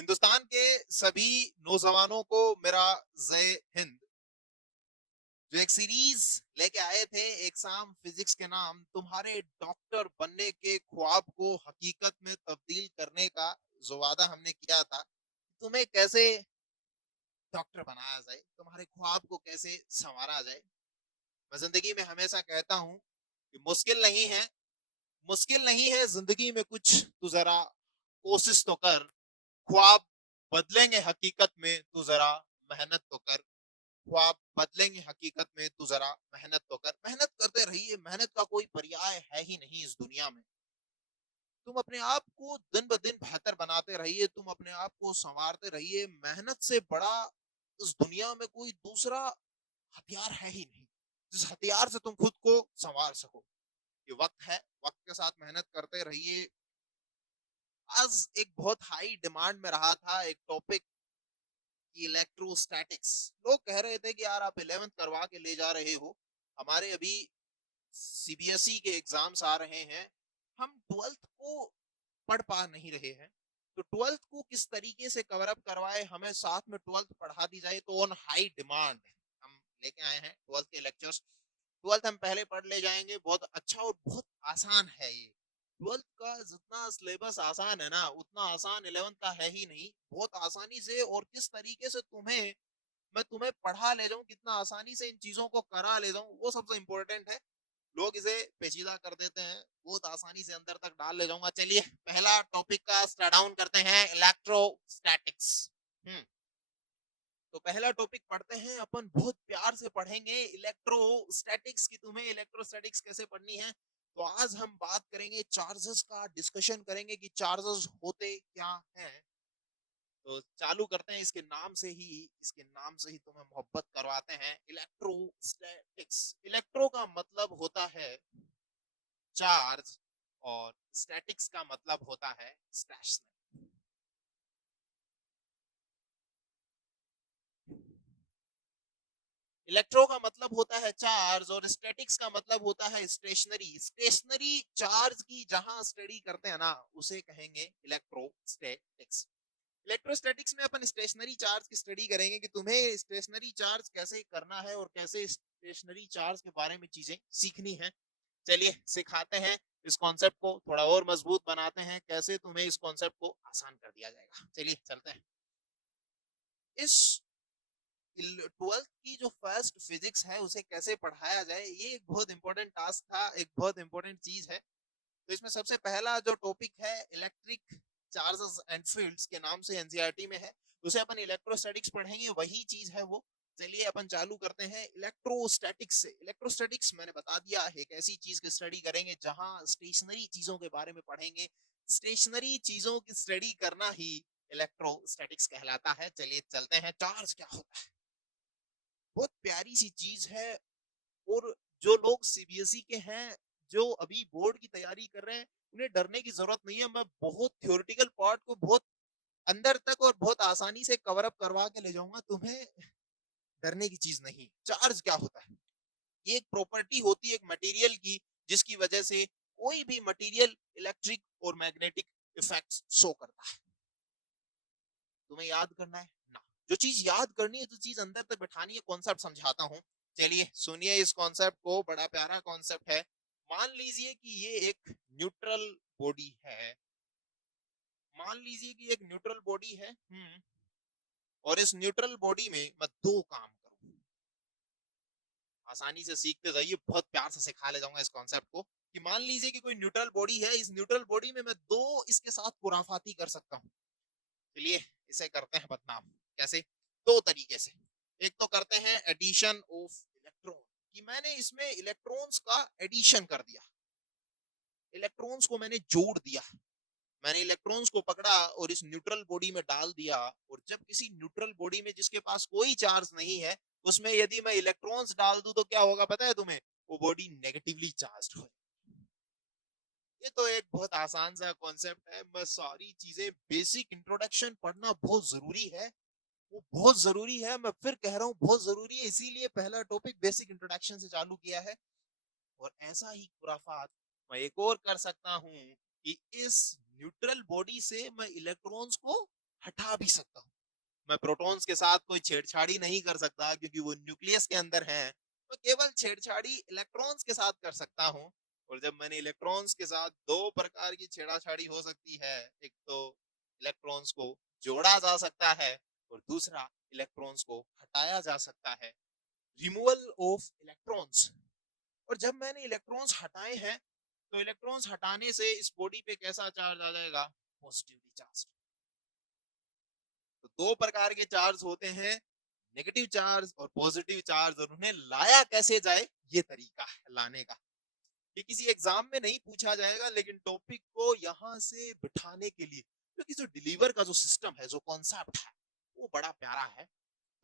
हिंदुस्तान के सभी नौजवानों को मेरा जय हिंद। जो एक सीरीज लेके आए थे एग्जाम फिजिक्स के नाम, तुम्हारे डॉक्टर बनने के ख्वाब को हकीकत में तब्दील करने का जो वादा हमने किया था, तुम्हें कैसे डॉक्टर बनाया जाए, तुम्हारे ख्वाब को कैसे संवारा जाए। मैं जिंदगी में हमेशा कहता हूँ कि मुश्किल नहीं है जिंदगी में कुछ, तू जरा कोशिश तो कर। ख्वाब बदलेंगे हकीकत में, तू जरा मेहनत तो कर। ख्वाब बदलेंगे हकीकत में, तू जरा मेहनत तो कर। मेहनत करते रहिए, मेहनत का कोई पर्याय है ही नहीं इस दुनिया में। तुम अपने आप को दिन ब दिन बेहतर बनाते रहिए, तुम अपने आप को संवारते रहिए। मेहनत से बड़ा इस दुनिया में कोई दूसरा हथियार है ही नहीं, जिस हथियार से तुम खुद को संवार सको। ये वक्त है, वक्त के साथ मेहनत करते रहिए। आज एक बहुत हाई डिमांड में रहा था एक टॉपिक, इलेक्ट्रोस्टैटिक्स। लोग कह रहे थे कि यार आप 11th करवा के ले जा रहे हो, हमारे अभी सीबीएसई के एग्जाम्स आ रहे हैं, हम 12th को पढ़ पा नहीं रहे हैं, तो 12th को किस तरीके से कवर अप करवाए, हमें साथ में 12th पढ़ा दी जाए। तो ऑन हाई डिमांड हम लेके आए हैं 12th के लेक्चर्स। 12th हम पहले पढ़ ले जाएंगे, बहुत अच्छा और बहुत आसान है ये। 12th का जितना सिलेबस आसान है ना, उतना आसान 11th का है ही नहीं। बहुत आसानी से और किस तरीके से मैं तुम्हें पढ़ा ले जाऊं, कितना आसानी से इन चीजों को करा ले जाऊं, वो सबसे इंपॉर्टेंट है। लोग इसे पेचीदा कर देते हैं, बहुत आसानी से अंदर तक डाल ले जाऊंगा। चलिए पहला टॉपिक का स्टार्ट डाउन करते हैं, इलेक्ट्रोस्टैटिक्स। हम्म तो पहला टॉपिक पढ़ते हैं अपन, बहुत प्यार से पढ़ेंगे इलेक्ट्रोस्टैटिक्स की। तुम्हें इलेक्ट्रोस्टैटिक्स कैसे पढ़नी है, तो आज हम बात करेंगे चार्जेस का, डिस्कशन करेंगे कि चार्जेस होते क्या हैं। तो चालू करते हैं इसके नाम से ही तुम्हें मोहब्बत करवाते हैं। इलेक्ट्रोस्टैटिक्स, इलेक्ट्रो का मतलब होता है चार्ज, और स्टैटिक्स का मतलब होता है स्टेशनरी। इलेक्ट्रो का मतलब होता है चार्ज और स्टैटिक्स का मतलब होता है स्टेशनरी। स्टेशनरी चार्ज की जहां स्टडी करते हैं ना, उसे कहेंगे इलेक्ट्रोस्टैटिक्स। इलेक्ट्रोस्टैटिक्स में अपन स्टेशनरी चार्ज की स्टडी करेंगे कि तुम्हें स्टेशनरी चार्ज कैसे करना है और कैसे स्टेशनरी चार्ज के बारे में चीजें सीखनी है। चलिए सिखाते हैं, इस कॉन्सेप्ट को थोड़ा और मजबूत बनाते हैं, कैसे तुम्हें इस कॉन्सेप्ट को आसान कर दिया जाएगा। चलिए चलते हैं। इस 12th की जो फर्स्ट फिजिक्स है उसे कैसे पढ़ाया जाए, ये एक बहुत इंपॉर्टेंट टास्क था, एक बहुत इंपॉर्टेंट चीज है। तो इसमें सबसे पहला जो टॉपिक है इलेक्ट्रिक चार्जेस एंड फील्ड्स के नाम से एनसीईआरटी में है, उसे अपन इलेक्ट्रोस्टैटिक्स पढ़ेंगे, वही चीज है वो। चलिए अपन चालू करते हैं इलेक्ट्रोस्टैटिक्स से। इलेक्ट्रोस्टैटिक्स मैंने बता दिया है, एक ऐसी चीज की स्टडी करेंगे जहां स्टेशनरी चीजों के बारे में पढ़ेंगे। स्टेशनरी चीजों की स्टडी करना ही इलेक्ट्रोस्टैटिक्स कहलाता है। चलिए चलते हैं, चार्ज क्या होता है। बहुत प्यारी सी चीज है। और जो लोग सीबीएसई के हैं, जो अभी बोर्ड की तैयारी कर रहे हैं, उन्हें डरने की जरूरत नहीं है। मैं बहुत थ्योरेटिकल पार्ट को बहुत अंदर तक और बहुत आसानी से कवर अप करवा के ले जाऊंगा, तुम्हें डरने की चीज नहीं। चार्ज क्या होता है, ये एक प्रॉपर्टी होती है एक मटेरियल की, जिसकी वजह से कोई भी मटेरियल इलेक्ट्रिक और मैग्नेटिक इफेक्ट्स शो करता है। तुम्हें याद करना है ना, जो चीज याद करनी है, जो चीज अंदर तक बैठानी है, कॉन्सेप्ट समझाता हूँ। चलिए सुनिए इस कॉन्सेप्ट को, बड़ा प्यारा कॉन्सेप्ट है। मान लीजिए कि ये एक न्यूट्रल बॉडी है। मान लीजिए कि एक न्यूट्रल बॉडी है। और इस न्यूट्रल बॉडी में मैं दो काम करूं, आसानी से सीखते जाइए, बहुत प्यार से सिखा ले जाऊंगा इस कॉन्सेप्ट को। कि मान लीजिए कि कोई न्यूट्रल बॉडी है, इस न्यूट्रल बॉडी में मैं दो इसके साथ खुराफाती कर सकता हूँ। चलिए इसे करते हैं बदनाम। कैसे, दो तरीके से। एक तो करते हैं एडिशन ऑफ इलेक्ट्रॉन, कि मैंने इसमें इलेक्ट्रॉन्स का एडिशन कर दिया, इलेक्ट्रॉन्स को मैंने जोड़ दिया। मैंने इलेक्ट्रॉन्स को पकड़ा और इस न्यूट्रल बॉडी में डाल दिया। और जब किसी न्यूट्रल बॉडी में जिसके पास कोई चार्ज नहीं है, उसमें यदि मैं इलेक्ट्रॉन्स डाल दूं तो क्या होगा पता है तुम्हें, वो बॉडी नेगेटिवली चार्ज हो। ये तो एक बहुत आसान सा कॉन्सेप्ट है, बस सारी चीजें बेसिक इंट्रोडक्शन पढ़ना बहुत जरूरी है। वो बहुत जरूरी है, मैं फिर कह रहा हूँ बहुत जरूरी है, इसीलिए पहला टॉपिक बेसिक इंट्रोडक्शन से चालू किया है। और ऐसा ही खुराफात मैं एक और कर सकता हूँ कि इस न्यूट्रल बॉडी से मैं इलेक्ट्रॉन्स को हटा भी सकता हूँ। मैं प्रोटॉन्स के साथ कोई छेड़छाड़ी नहीं कर सकता क्योंकि वो न्यूक्लियस के अंदर हैं, तो केवल छेड़छाड़ी इलेक्ट्रॉन्स के साथ कर सकता हूँ। और जब मैंने इलेक्ट्रॉन्स के साथ दो प्रकार की छेड़छाड़ी हो सकती है, एक तो इलेक्ट्रॉन्स को जोड़ा जा सकता है और दूसरा इलेक्ट्रॉन्स को हटाया जा सकता है, रिमूवल ऑफ इलेक्ट्रॉन्स। और जब मैंने इलेक्ट्रॉन्स हटाए हैं तो इलेक्ट्रॉन्स हटाने से इस बॉडी पे कैसा चार्ज आ जाएगा? Positively charge. तो दो प्रकार के चार्ज होते हैं, नेगेटिव चार्ज और पॉजिटिव चार्ज, और उन्हें लाया कैसे जाए ये तरीका है लाने का। ये किसी एग्जाम में नहीं पूछा जाएगा, लेकिन टॉपिक को यहाँ से बिठाने के लिए, क्योंकि जो डिलीवर का जो सिस्टम है, जो कॉन्सेप्ट है, वो बड़ा प्यारा है।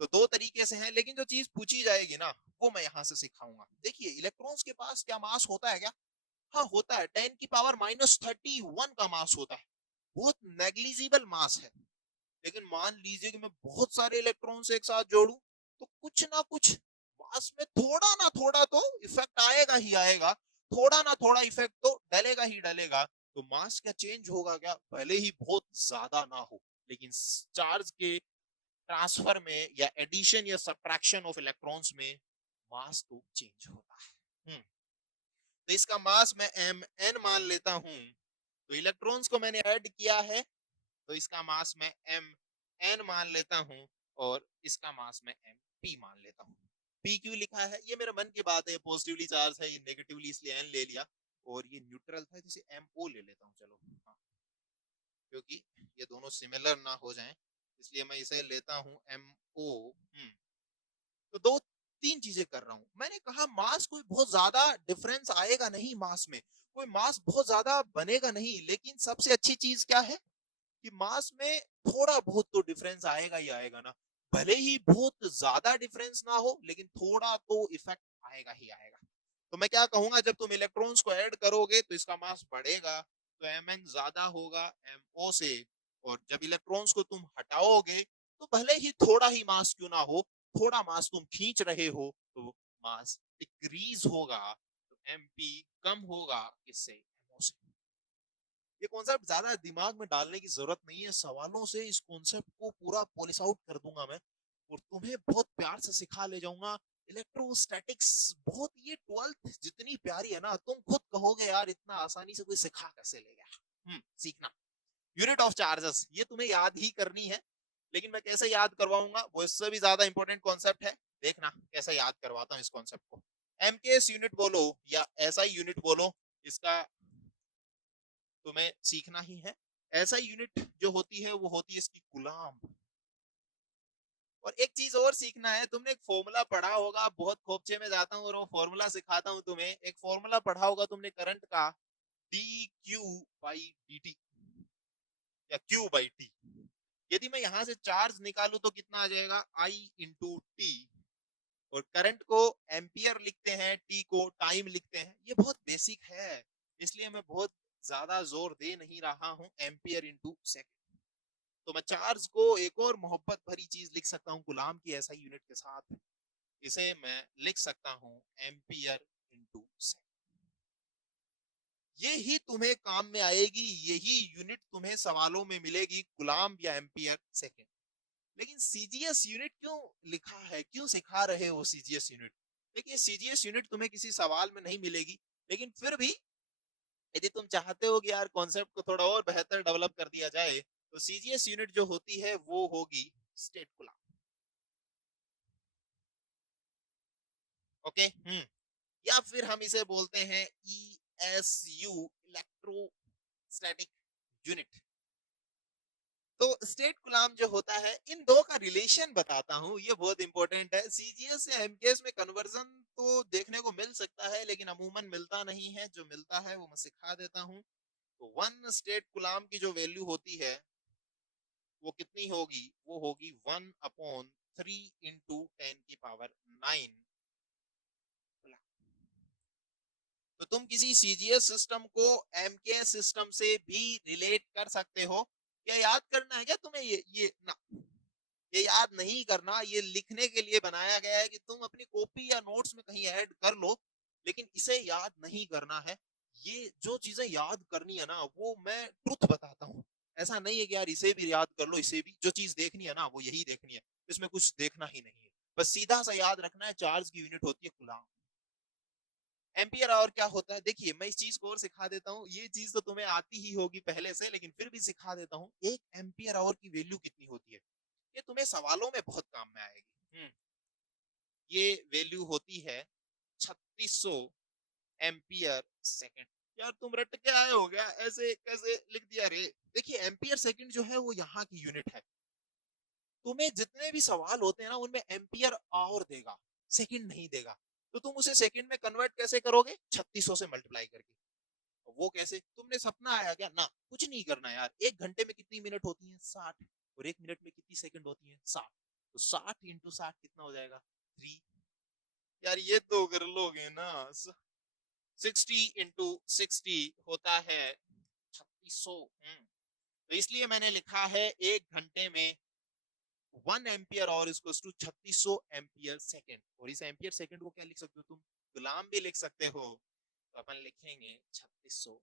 तो दो तरीके से है, लेकिन जो चीज पूछी जाएगी ना वो मैं यहाँ से सिखाऊंगा। देखिए, इलेक्ट्रॉन्स के पास क्या मास होता है क्या? हाँ होता है, 10⁻31 का मास होता है। बहुत नेग्लिजिबल मास है। लेकिन मान लीजिए कि मैं बहुत सारे इलेक्ट्रॉन्स एक साथ जोड़ूं, तो कुछ ना कुछ मास में थोड़ा ना थोड़ा तो इफेक्ट आएगा ही आएगा, थोड़ा ना थोड़ा इफेक्ट तो डलेगा ही डलेगा। तो मास क्या चेंज होगा क्या? भले ही बहुत ज्यादा ना हो, लेकिन चार्ज के ट्रांसफर में या एडिशन या सब्ट्रैक्शन ऑफ इलेक्ट्रॉन्स में मास तो चेंज होता है। तो इसका मास मैं mn मान लेता हूं। तो इलेक्ट्रॉन्स को मैंने ऐड किया है, तो इसका मास मैं mn मान लेता हूं, और इसका मास मैं mp मान लेता हूं। p क्यों लिखा है? ये मेरे मन की बात है, पॉजिटिवली चार्ज है, ये नेगेटिवली इसलिए n ले लिया, और ये न्यूट्रल था जिसे mo ले लेता हूं। चलो हाँ, क्योंकि ये दोनों सिमिलर ना हो जाएं, इसलिए मैं इसे लेता हूं mo। तो दो तीन चीजें कर रहा हूं। मैंने कहा मास कोई बहुत ज्यादा डिफरेंस आएगा नहीं, मास में कोई मास बहुत ज्यादा बनेगा नहीं, लेकिन सबसे अच्छी चीज क्या है कि मास में थोड़ा बहुत तो डिफरेंस आएगा ही आएगा ना। भले ही बहुत ज्यादा डिफरेंस ना हो, लेकिन थोड़ा तो इफेक्ट आएगा ही आएगा। तो मैं क्या कहूंगा, जब तुम इलेक्ट्रॉन्स को ऐड करोगे तो इसका मास बढ़ेगा, तो mn ज्यादा होगा mo से। और जब इलेक्ट्रॉन्स को तुम हटाओगे तो भले ही थोड़ा ही मास क्यों ना हो, थोड़ा मास तुम खींच रहे हो, तो मास डिक्रीज होगा, तो mp कम होगा इससे, mo से। ये कॉन्सेप्ट ज्यादा दिमाग में डालने की जरूरत नहीं है, सवालों से इस कॉन्सेप्ट को पूरा पॉलिश आउट कर दूंगा मैं, और तुम्हें बहुत प्यार से सिखा ले जाऊंगा। इलेक्ट्रोस्टैटिक्स बहुत, ये 12th जितनी प्यारी है ना, तुम खुद कहोगे यार इतना आसानी से कोई सिखा कैसे ले गया। सीखना। यूनिट ऑफ चार्जेस ये तुम्हें याद ही करनी है, लेकिन मैं कैसे याद करवाऊंगा वो इससे भी ज्यादा इंपॉर्टेंट कॉन्सेप्ट है। देखना कैसे याद करवाता हूँ इस कॉन्सेप्ट को। एमकेएस यूनिट बोलो या एसआई यूनिट बोलो, इसका तुम्हें सीखना ही है। ऐसा यूनिट जो होती है वो होती है इसकी कूलम्ब। और एक चीज और सीखना है, तुमने एक फॉर्मूला पढ़ा होगा, बहुत खोपचे में जाता हूँ और वो फॉर्मूला सिखाता हूँ तुम्हें। एक फॉर्मूला पढ़ा होगा तुमने करंट का, D Q by D T या क्यू बाई टी। यदि मैं यहां से चार्ज निकालू तो कितना आ जाएगा? आई इंटू टी। और करंट को एम्पियर लिखते हैं, टी को टाइम लिखते हैं। ये बहुत बेसिक है, इसलिए मैं बहुत ज्यादा जोर दे नहीं रहा हूं, एम्पियर इंटू सेकेंड। तो मैं चार्ज को एक और मोहब्बत भरी चीज लिख सकता हूँ गुलाम की ऐसा यूनिट के साथ, इसे मैं लिख सकता हूँ एम्पियर इंटू सेकेंड। ये ही तुम्हें काम में आएगी, यही यूनिट तुम्हें सवालों में मिलेगी, गुलाम या एम्पियर सेकेंड। लेकिन सीजीएस यूनिट क्यों लिखा है, क्यों सिखा रहे हो सीजीएस यूनिट? देखिए, सीजीएस यूनिट तुम्हें किसी सवाल में नहीं मिलेगी, लेकिन फिर भी यदि तुम चाहते हो कि यार कॉन्सेप्ट को थोड़ा और बेहतर डेवलप कर दिया जाए, तो सीजीएस यूनिट जो होती है वो होगी स्टेट कूलम्ब। ओके। या फिर हम इसे बोलते हैं ईएसयू, इलेक्ट्रोस्टैटिक यूनिट। तो स्टेट गुलाम जो होता है, इन दो का रिलेशन बताता हूं, ये बहुत इंपॉर्टेंट है। सीजीएस से एमकेएस में कन्वर्जन तो देखने को मिल सकता है, लेकिन अमूमन मिलता नहीं है। जो मिलता है वो मैं सिखा देता हूं। तो वन स्टेट गुलाम की जो वैल्यू होती है वो कितनी होगी? वो होगी 1/3 इंटू 10⁹ तो तुम किसी सीजीएस सिस्टम को एमकेएस सिस्टम से भी रिलेट कर सकते हो। क्या याद करना है क्या तुम्हें? ये ना, ये याद नहीं करना, ये लिखने के लिए बनाया गया है कि तुम अपनी कॉपी या नोट्स में कहीं ऐड कर लो, लेकिन इसे याद नहीं करना है। ये जो चीजें याद करनी है ना, वो मैं ट्रुथ बताता हूँ, ऐसा नहीं है कि यार इसे भी याद कर लो, इसे भी, जो चीज देखनी है ना वो यही देखनी है, इसमें कुछ देखना ही नहीं है, बस सीधा सा याद रखना है चार्ज की यूनिट होती है कूलम्ब। एम्पियर आवर क्या होता है, देखिए मैं इस चीज को और सिखा देता हूँ, ये चीज तो तुम्हें आती ही होगी पहले से, लेकिन फिर भी सिखा देता हूँ। एक एम्पियर आवर की वैल्यू कितनी होती है, ये तुम्हें सवालों में बहुत काम में आएगी। ये वैल्यू होती है 3600 एम्पियर सेकंड। यार तुम रट के आए हो गया, ऐसे कैसे लिख दिया रे। देखिए एम्पियर सेकंड जो है वो यहाँ की यूनिट है, तुम्हें जितने भी सवाल होते हैं ना उनमें एम्पियर आवर देगा, सेकंड नहीं देगा, तो तुम उसे सेकंड में कन्वर्ट कैसे करोगे, 3600 से मल्टीप्लाई करके। वो कैसे, तुमने सपना आया क्या ना, कुछ नहीं करना यार, एक घंटे में कितनी मिनट होती है 60, और एक मिनट में कितनी सेकंड होती है 60, तो 60 इंटू 60 कितना हो जाएगा 3। यार ये तो कर लोगे ना, 60 इंटू 60 होता है 3600। तो इसलिए मैंने लिखा है एक घंटे में 1 एम्पियर और इसको टू 3600 एम्पियर सेकंड। और इस एम्पियर सेकंड को क्या लिख सकते हो तुम, गुलाम भी लिख सकते हो, तो अपन लिखेंगे 3600।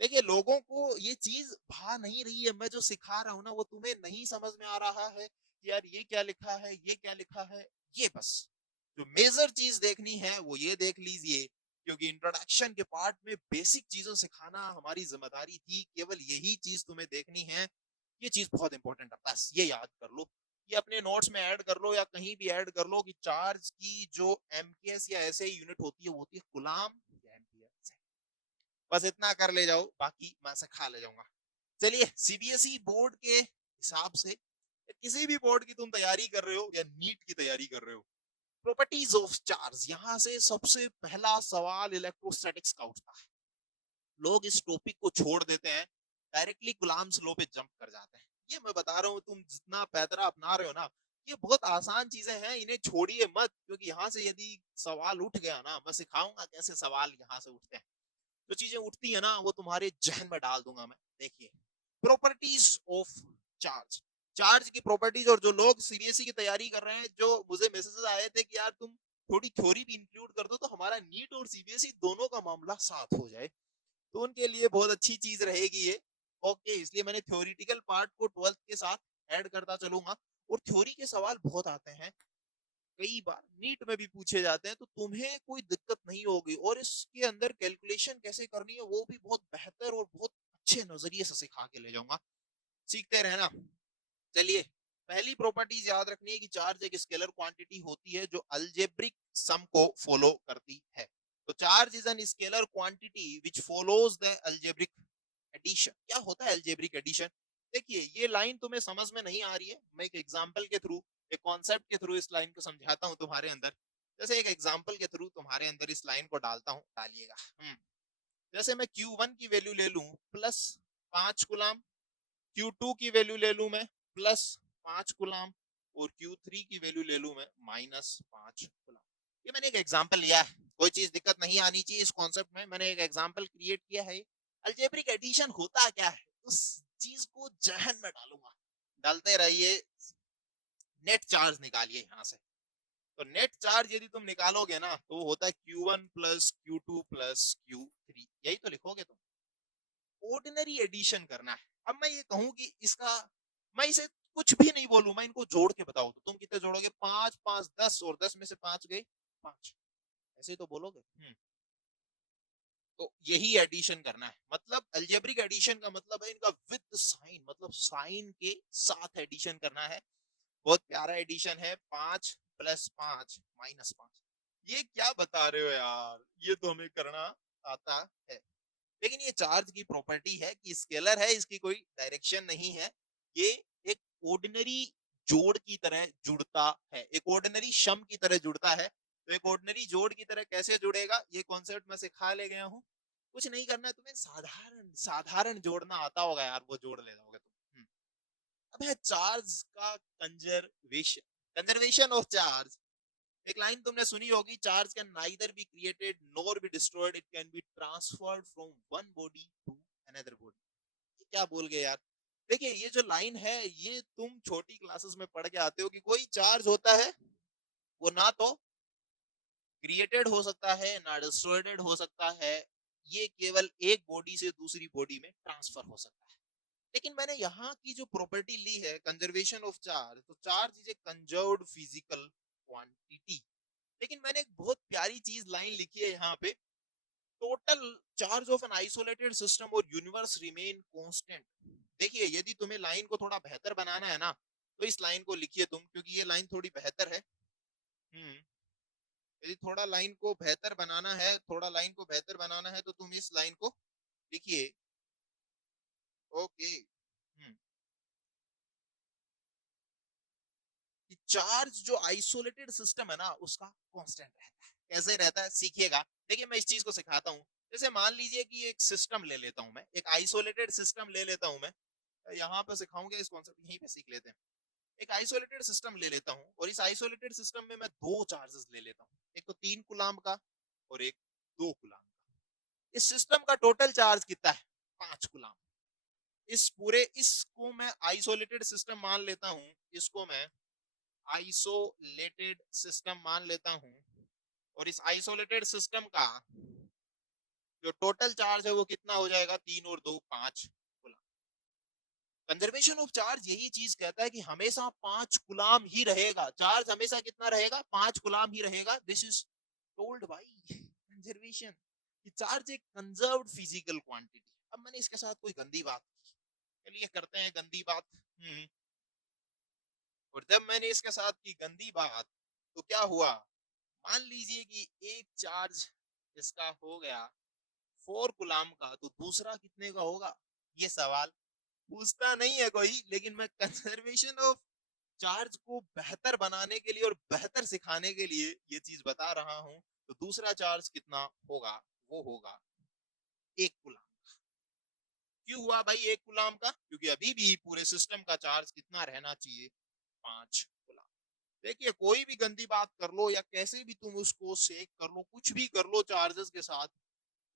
देखिए लोगों को ये चीज भा नहीं रही है, मैं जो सिखा रहा हूँ ना वो तुम्हें नहीं समझ में आ रहा है कि यार ये क्या लिखा है, ये क्या लिखा है। ये बस जो मेजर चीज देखनी है वो ये देख लीजिए, क्योंकि इंट्रोडक्शन के पार्ट में बेसिक चीजों सिखाना हमारी जिम्मेदारी थी, केवल यही चीज तुम्हें देखनी है। ये चीज बहुत इंपॉर्टेंट है, बस ये याद कर लो, ये अपने नोट्स में ऐड कर लो या कहीं भी ऐड कर लो कि चार्ज की जो एमकेएस या ऐसे यूनिट होती है वो होती है कूलम्ब या एम्पियर। बस इतना कर ले जाओ, बाकी मैं सिखा ले जाऊंगा। चलिए सीबीएसई बोर्ड के हिसाब से, किसी भी बोर्ड की तुम तैयारी कर रहे हो या नीट की तैयारी कर रहे हो, प्रॉपर्टीज ऑफ चार्ज, यहां से सबसे पहला सवाल इलेक्ट्रोस्टैटिक्स का उठता है। लोग इस टॉपिक को छोड़ देते हैं, डायरेक्टली कूलम्ब्स लॉ पे जंप कर जाते हैं। ये मैं बता रहा हूँ, तुम जितना पैतरा अपना रहे हो ना, ये बहुत आसान चीजें हैं, इन्हें छोड़िए मत, क्योंकि यहाँ से यदि सवाल उठ गया ना, मैं सिखाऊंगा कैसे सवाल यहाँ से उठते हैं। जो चीजें उठती है ना वो तुम्हारे जहन में डाल दूंगा मैं। देखिए प्रॉपर्टीज ऑफ चार्ज, चार्ज की प्रॉपर्टीज। और जो लोग सीबीएसई की तैयारी कर रहे हैं, जो मुझे मैसेजेस आए थे कि यार तुम थोड़ी थ्योरी भी इंक्लूड कर दो तो हमारा नीट और सीबीएसई दोनों का मामला साथ हो जाए, तो उनके लिए बहुत अच्छी चीज रहेगी ये। ओके, इसलिए मैंने थ्योरिटिकल पार्ट को 12th के साथ ऐड करता चलूंगा। और थ्योरी के सवाल बहुत आते हैं, कई बार नीट में भी पूछे जाते हैं, तो तुम्हें कोई दिक्कत नहीं होगी। और इसके अंदर कैलकुलेशन कैसे करनी है वो भी बहुत बेहतर और बहुत अच्छे नजरिए से सिखा के ले जाऊंगा, सीखते रहना। चलिए पहली प्रॉपर्टीज याद रखनी है कि चार्ज एक स्केलर क्वांटिटी होती है जो अलजेब्रिक सम को फॉलो करती है। तो charge is an scalar quantity which follows the algebraic addition. क्या होता है अलजेब्रिक एडिशन, देखिए ये लाइन तुम्हें समझ में नहीं आ रही है, मैं एक एग्जांपल के थ्रू, एक कॉन्सेप्ट के थ्रू इस लाइन को समझाता हूं तुम्हारे अंदर। जैसे एक एग्जांपल के थ्रू तुम्हारे अंदर इस लाइन को डालता हूं, डालिएगा। जैसे मैं Q1 की वैल्यू ले लूं प्लस 5 कूलम्ब, Q2 की वैल्यू ले लूं मैं प्लस 5 कूलम्ब, और Q3 की वैल्यू ले लूं मैं माइनस 5 कूलम्ब। ये मैंने एक एग्जांपल लिया है, कोई चीज दिक्कत नहीं आनी चाहिए इस कॉन्सेप्ट में, मैंने एक एग्जांपल क्रिएट किया है। अलजेब्रिक एडिशन होता क्या है उस चीज को जहन में डालूंगा, डालते रहिए। नेट चार्ज निकालिए यहाँ से, तो नेट चार्ज यदि तुम निकालोगे ना तो होता है Q1 plus Q2 plus Q3, यही तो लिखोगे तुम। ऑर्डिनरी एडिशन करना है। अब मैं ये कहूं कि इसका, मैं इसे कुछ भी नहीं बोलूं, मैं इनको जोड़ के बताऊं तो तुम कितने जोड़ोगे, 5 5 10, और 10 में से 5 गए 5, ऐसे ही तो बोलोगे। तो यही एडिशन करना है, मतलब अलजेब्रिक एडिशन का मतलब है इनका विद साइन, मतलब साइन के साथ एडिशन करना है। बहुत प्यारा एडिशन है, 5 प्लस 5 माइनस 5। ये क्या बता रहे हो यार, ये तो हमें करना आता है। लेकिन ये चार्ज की प्रॉपर्टी है कि स्केलर है, इसकी कोई डायरेक्शन नहीं है, ये एक ऑर्डिनरी जोड़ की तरह जुड़ता है, एक ऑर्डिनरी शम की तरह जुड़ता है। तो एक ऑर्डिनरी जोड़ की तरह कैसे जुड़ेगा, ये कॉन्सेप्ट मैं सिखा ले गया हूँ। कुछ नहीं करना है तुम्हें, साधारण साधारण जोड़ना आता होगा यार, वो जोड़ ले जाओगे तुम। अब है चार्ज का कंजर्वेशन, कंजर्वेशन ऑफ चार्ज। एक लाइन तुमने सुनी होगी, charge can neither be created nor be destroyed, it can be transferred from one body to another body. क्या बोल गए यार, देखिए ये जो लाइन है ये तुम छोटी क्लासेस में पढ़ के आते हो कि कोई चार्ज होता है वो ना तो क्रिएटेड हो सकता है ना डिस्ट्रॉयड हो सकता है, ये केवल एक बॉडी से दूसरी बॉडी में ट्रांसफर हो सकता है। लेकिन मैंने यहाँ की जो प्रॉपर्टी ली है कंजर्वेशन ऑफ चार्ज, तो charge is a conserved physical quantity. लेकिन मैंने एक बहुत प्यारी चीज लाइन लिखी है यहाँ पे, total charge of an isolated system और यूनिवर्स रिमेन कांस्टेंट। देखिए यदि तुम्हें लाइन को थोड़ा बेहतर बनाना है ना, तो इस लाइन को लिखिए तुम, क्योंकि ये लाइन थोड़ी बेहतर है। यदि थोड़ा लाइन को बेहतर बनाना है, थोड़ा लाइन को बेहतर बनाना है, तो तुम इस लाइन को लिखिए। ओके। चार्ज जो आइसोलेटेड सिस्टम है ना, उसका कांस्टेंट रहता है। कैसे रहता है सीखिएगा। देखिए मैं इस चीज को सिखाता हूँ। जैसे मान लीजिए कि एक सिस्टम ले लेता हूं मैं, एक आइसोलेटेड सिस्टम ले लेता हूं मैं। यहाँ पे सिखाऊंगे इस कॉन्सेप्ट, यहीं पे सीख लेते हैं। एक आइसोलेटेड सिस्टम ले लेता हूँ और इस आइसोलेटेड सिस्टम में मैं दो चार्जेस ले लेता हूँ, एक तो 3 कूलम्ब का और एक 2 कूलम्ब का। इस सिस्टम का टोटल चार्ज कितना है? 5 कूलम्ब। इस पूरे इसको मैं आइसोलेटेड सिस्टम मान लेता हूँ, इसको मैं आइसोलेटेड सिस्टम मान लेता हूं। और इस आइसोलेटेड सिस्टम का जो टोटल चार्ज है वो कितना हो जाएगा? 3 और 2 5 कूलम। कंजर्वेशन ऑफ चार्ज यही चीज कहता है कि हमेशा 5 कूलम ही रहेगा। चार्ज हमेशा कितना रहेगा? 5 कूलम ही रहेगा। This is told by conservation. Charge एक कंजर्व्ड फिजिकल क्वांटिटी। अब मैंने इसके साथ कोई गंदी बात की, चलिए करते हैं गंदी बात। और जब मैंने इसके साथ की गंदी बात, तो क्या हुआ? मान लीजिए कि एक चार्ज इसका हो गया 4 कूलम का, तो दूसरा कितने का होगा? ये सवाल पूछता नहीं है कोई, लेकिन मैं कंजर्वेशन ऑफ चार्ज को बेहतर बनाने के लिए और बेहतर सिखाने के लिए ये चीज बता रहा हूं। तो दूसरा चार्ज कितना होगा? वो होगा 1 कूलम। क्यों हुआ भाई 1 कूलम का? क्योंकि अभी भी पूरे सिस्टम का चार्ज कितना रहना चाहिए? 5 कूलम। देखिए कोई भी गंदी बात कर लो या कैसे भी तुम उसको सेक कर लो, कुछ भी कर लो चार्जेस के साथ,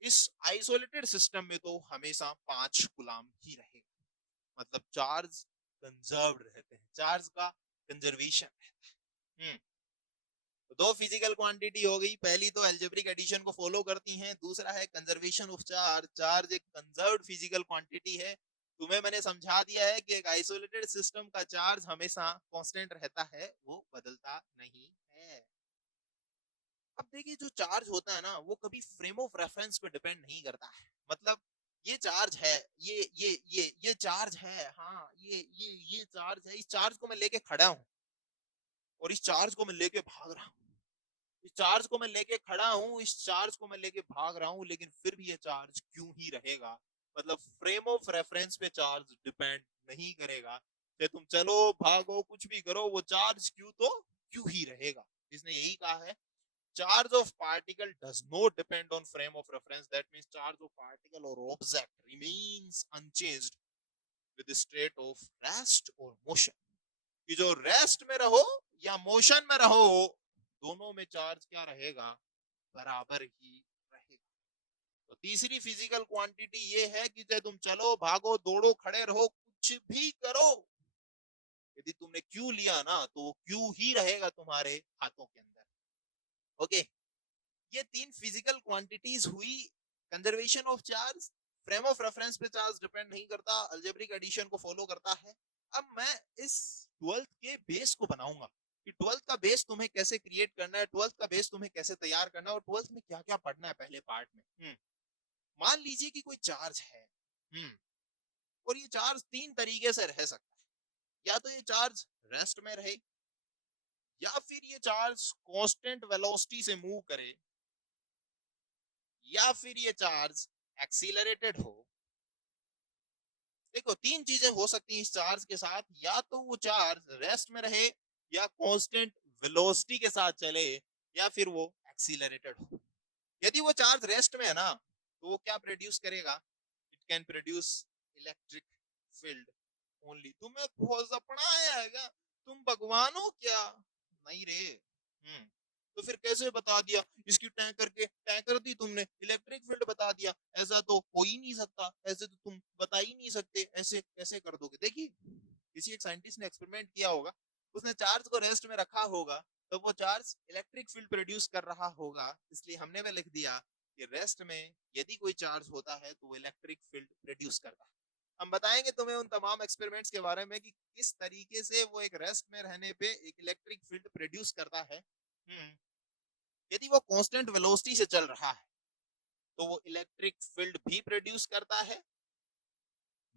इस आइसोलेटेड सिस्टम में तो हमेशा 5 कूलम ही रहेगा। मतलब चार्ज कंजर्व्ड रहते हैं, चार्ज का कंजर्वेशन रहता है। तो दो फिजिकल क्वांटिटी हो गई। पहली तो अलजेब्रिक एडिशन को फॉलो करती हैं, दूसरा है कंजर्वेशन ऑफ चार्ज। चार्ज एक कंजर्व्ड फिजिकल क्वांटिटी है। तुम्हें मैंने समझा दिया है कि एक आइसोलेटेड सिस्टम का चार्ज हमेशा कांस्टेंट रहता है, वो बदलता नहीं है। अब देखिए जो चार्ज होता है ना, वो कभी फ्रेम ऑफ रेफरेंस पे डिपेंड नहीं करता है। मतलब ये चार्ज है, ये चार्ज है, हाँ ये चार्ज है। इस चार्ज को मैं लेके खड़ा हूँ और इस चार्ज को मैं लेके भाग रहा हूँ। इस चार्ज को मैं लेके खड़ा हूँ, इस चार्ज को मैं लेके भाग रहा हूँ, लेकिन फिर भी ये चार्ज क्यों ही रहेगा? मतलब फ्रेम ऑफ रेफरेंस पे चार्ज डिपेंड नहीं करेगा। चाहे तुम चलो भागो कुछ भी करो, वो चार्ज क्यों तो क्यों ही रहेगा। जिसने यही कहा है, charge of particle does not depend on frame of reference. That means charge of particle or object remains unchanged with the state of rest or motion. कि जो रेस्ट में रहो या मोशन में रहो, दोनों में चार्ज क्या रहेगा? बराबर ही रहेगा। तो तीसरी फिजिकल क्वांटिटी ये है कि चाहे तुम चलो भागो दौड़ो खड़े रहो कुछ भी करो, यदि तुमने क्यू लिया ना, तो क्यू ही रहेगा तुम्हारे हाथों के अंदर। ओके। ये 3 फिजिकल क्वांटिटीज हुई। Conservation of charge, frame of reference पे चार्ज डिपेंड नहीं करता, अलजेब्रिक एडिशन को फॉलो करता है। अब मैं इस 12th के बेस को बनाऊंगा कि 12th का बेस तुम्हें कैसे क्रिएट करना है, 12th का बेस तुम्हें कैसे तैयार करना है और 12th में क्या क्या पढ़ना है पहले पार्ट में। मान लीजिए कि कोई चार्ज है, और ये चार्ज 3 तरीके से रह सकता है। या तो ये चार्ज रेस्ट में रहे, या फिर ये चार्ज कांस्टेंट वेलोसिटी से मूव करे, या फिर ये चार्ज एक्सीलरेटेड हो। देखो 3 चीजें हो सकती हैं इस चार्ज के साथ, या तो वो चार्ज रेस्ट में रहे, या कांस्टेंट वेलोसिटी के साथ चले, या फिर वो एक्सीलरेटेड हो। यदि वो चार्ज रेस्ट में है ना, तो वो क्या प्रोड्यूस करेगा? It can produce electric field only. तुम्हें खोजपना है क्या? तुम भगवान हो क्या? नहीं रे। तो फिर कैसे बता दिया? इसकी टैंकर दी तुमने, इलेक्ट्रिक फील्ड बता दिया। ऐसा तो हो ही नहीं सकता, ऐसे तो तुम बता ही नहीं सकते, ऐसे कैसे कर दोगे? देखिए किसी एक साइंटिस्ट ने एक्सपेरिमेंट किया होगा, उसने चार्ज को रेस्ट में रखा होगा, तो वो चार्ज इलेक्ट्रिक फील्ड प्रोड्यूस कर रहा होगा, इसलिए हमने वह लिख दिया कि रेस्ट में यदि कोई चार्ज होता है तो वो इलेक्ट्रिक फील्ड प्रोड्यूस करता है। हम बताएंगे तुम्हें उन तमाम एक्सपेरिमेंट्स के बारे में कि किस तरीके से वो एक रेस्ट में रहने पे एक इलेक्ट्रिक फील्ड प्रोड्यूस करता है। यदि वो कांस्टेंट वेलोसिटी से चल रहा है तो वो इलेक्ट्रिक फील्ड भी प्रोड्यूस करता है,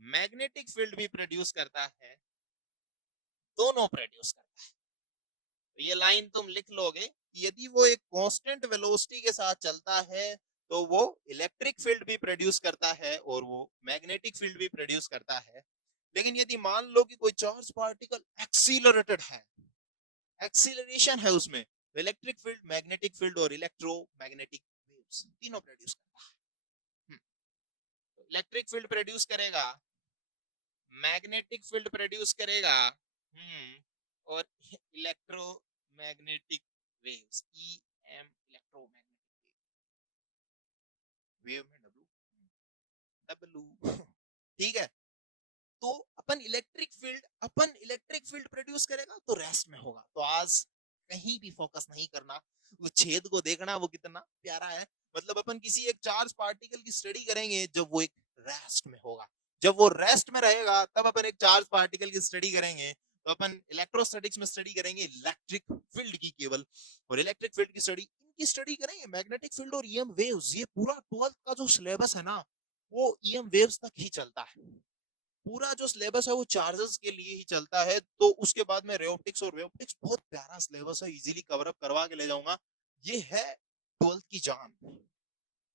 मैग्नेटिक फील्ड भी प्रोड्यूस करता है, दोनों प्रोड्यूस करता है। तो ये लाइन तुम लिख लोगे कि यदि वो एक कांस्टेंट वेलोसिटी के साथ चलता है तो वो इलेक्ट्रिक फील्ड भी प्रोड्यूस करता है और वो मैग्नेटिक फील्ड भी प्रोड्यूस करता है। लेकिन यदि मान लो कि कोई चार्ज पार्टिकल एक्सीलरेटेड है, एक्सीलरेशन है उसमें, तो इलेक्ट्रिक फील्ड, मैग्नेटिक फील्ड और इलेक्ट्रोमैग्नेटिक वेव्स तीनों प्रोड्यूस करता है। इलेक्ट्रिक फील्ड प्रोड्यूस करेगा, मैग्नेटिक फील्ड प्रोड्यूस करेगा, और electromagnetic waves, EM, electromagnetic wave में डब्लू डब्लू ठीक है। तो अपन इलेक्ट्रिक फील्ड प्रोड्यूस करेगा तो रेस्ट में होगा। तो आज कहीं भी फोकस नहीं करना, वो छेद को देखना वो कितना प्यारा है। मतलब अपन किसी एक चार्ज पार्टिकल की स्टडी करेंगे जब वो एक रेस्ट में होगा, जब वो रेस्ट में रहेगा तब अपन एक चार्ज पार्टिकल की स्टडी करेंगे। तो अपन इलेक्ट्रोस्टैटिक्स में स्टडी करेंगे इलेक्ट्रिक फील्ड की केवल, और इलेक्ट्रिक फील्ड की स्टडी, इनकी स्टडी करेंगे मैग्नेटिक फील्ड और ईएम वेव्स। ये पूरा 12th का जो सिलेबस है ना वो ईएम वेव्स तक ही चलता है। पूरा जो सिलेबस है वो चार्जेस के लिए ही चलता है। तो उसके बाद में रे ऑप्टिक्स, और रे ऑप्टिक्स बहुत प्यारा सिलेबस है, इजीली कवर अप करवा के ले जाऊंगा। ये है 12th की जान,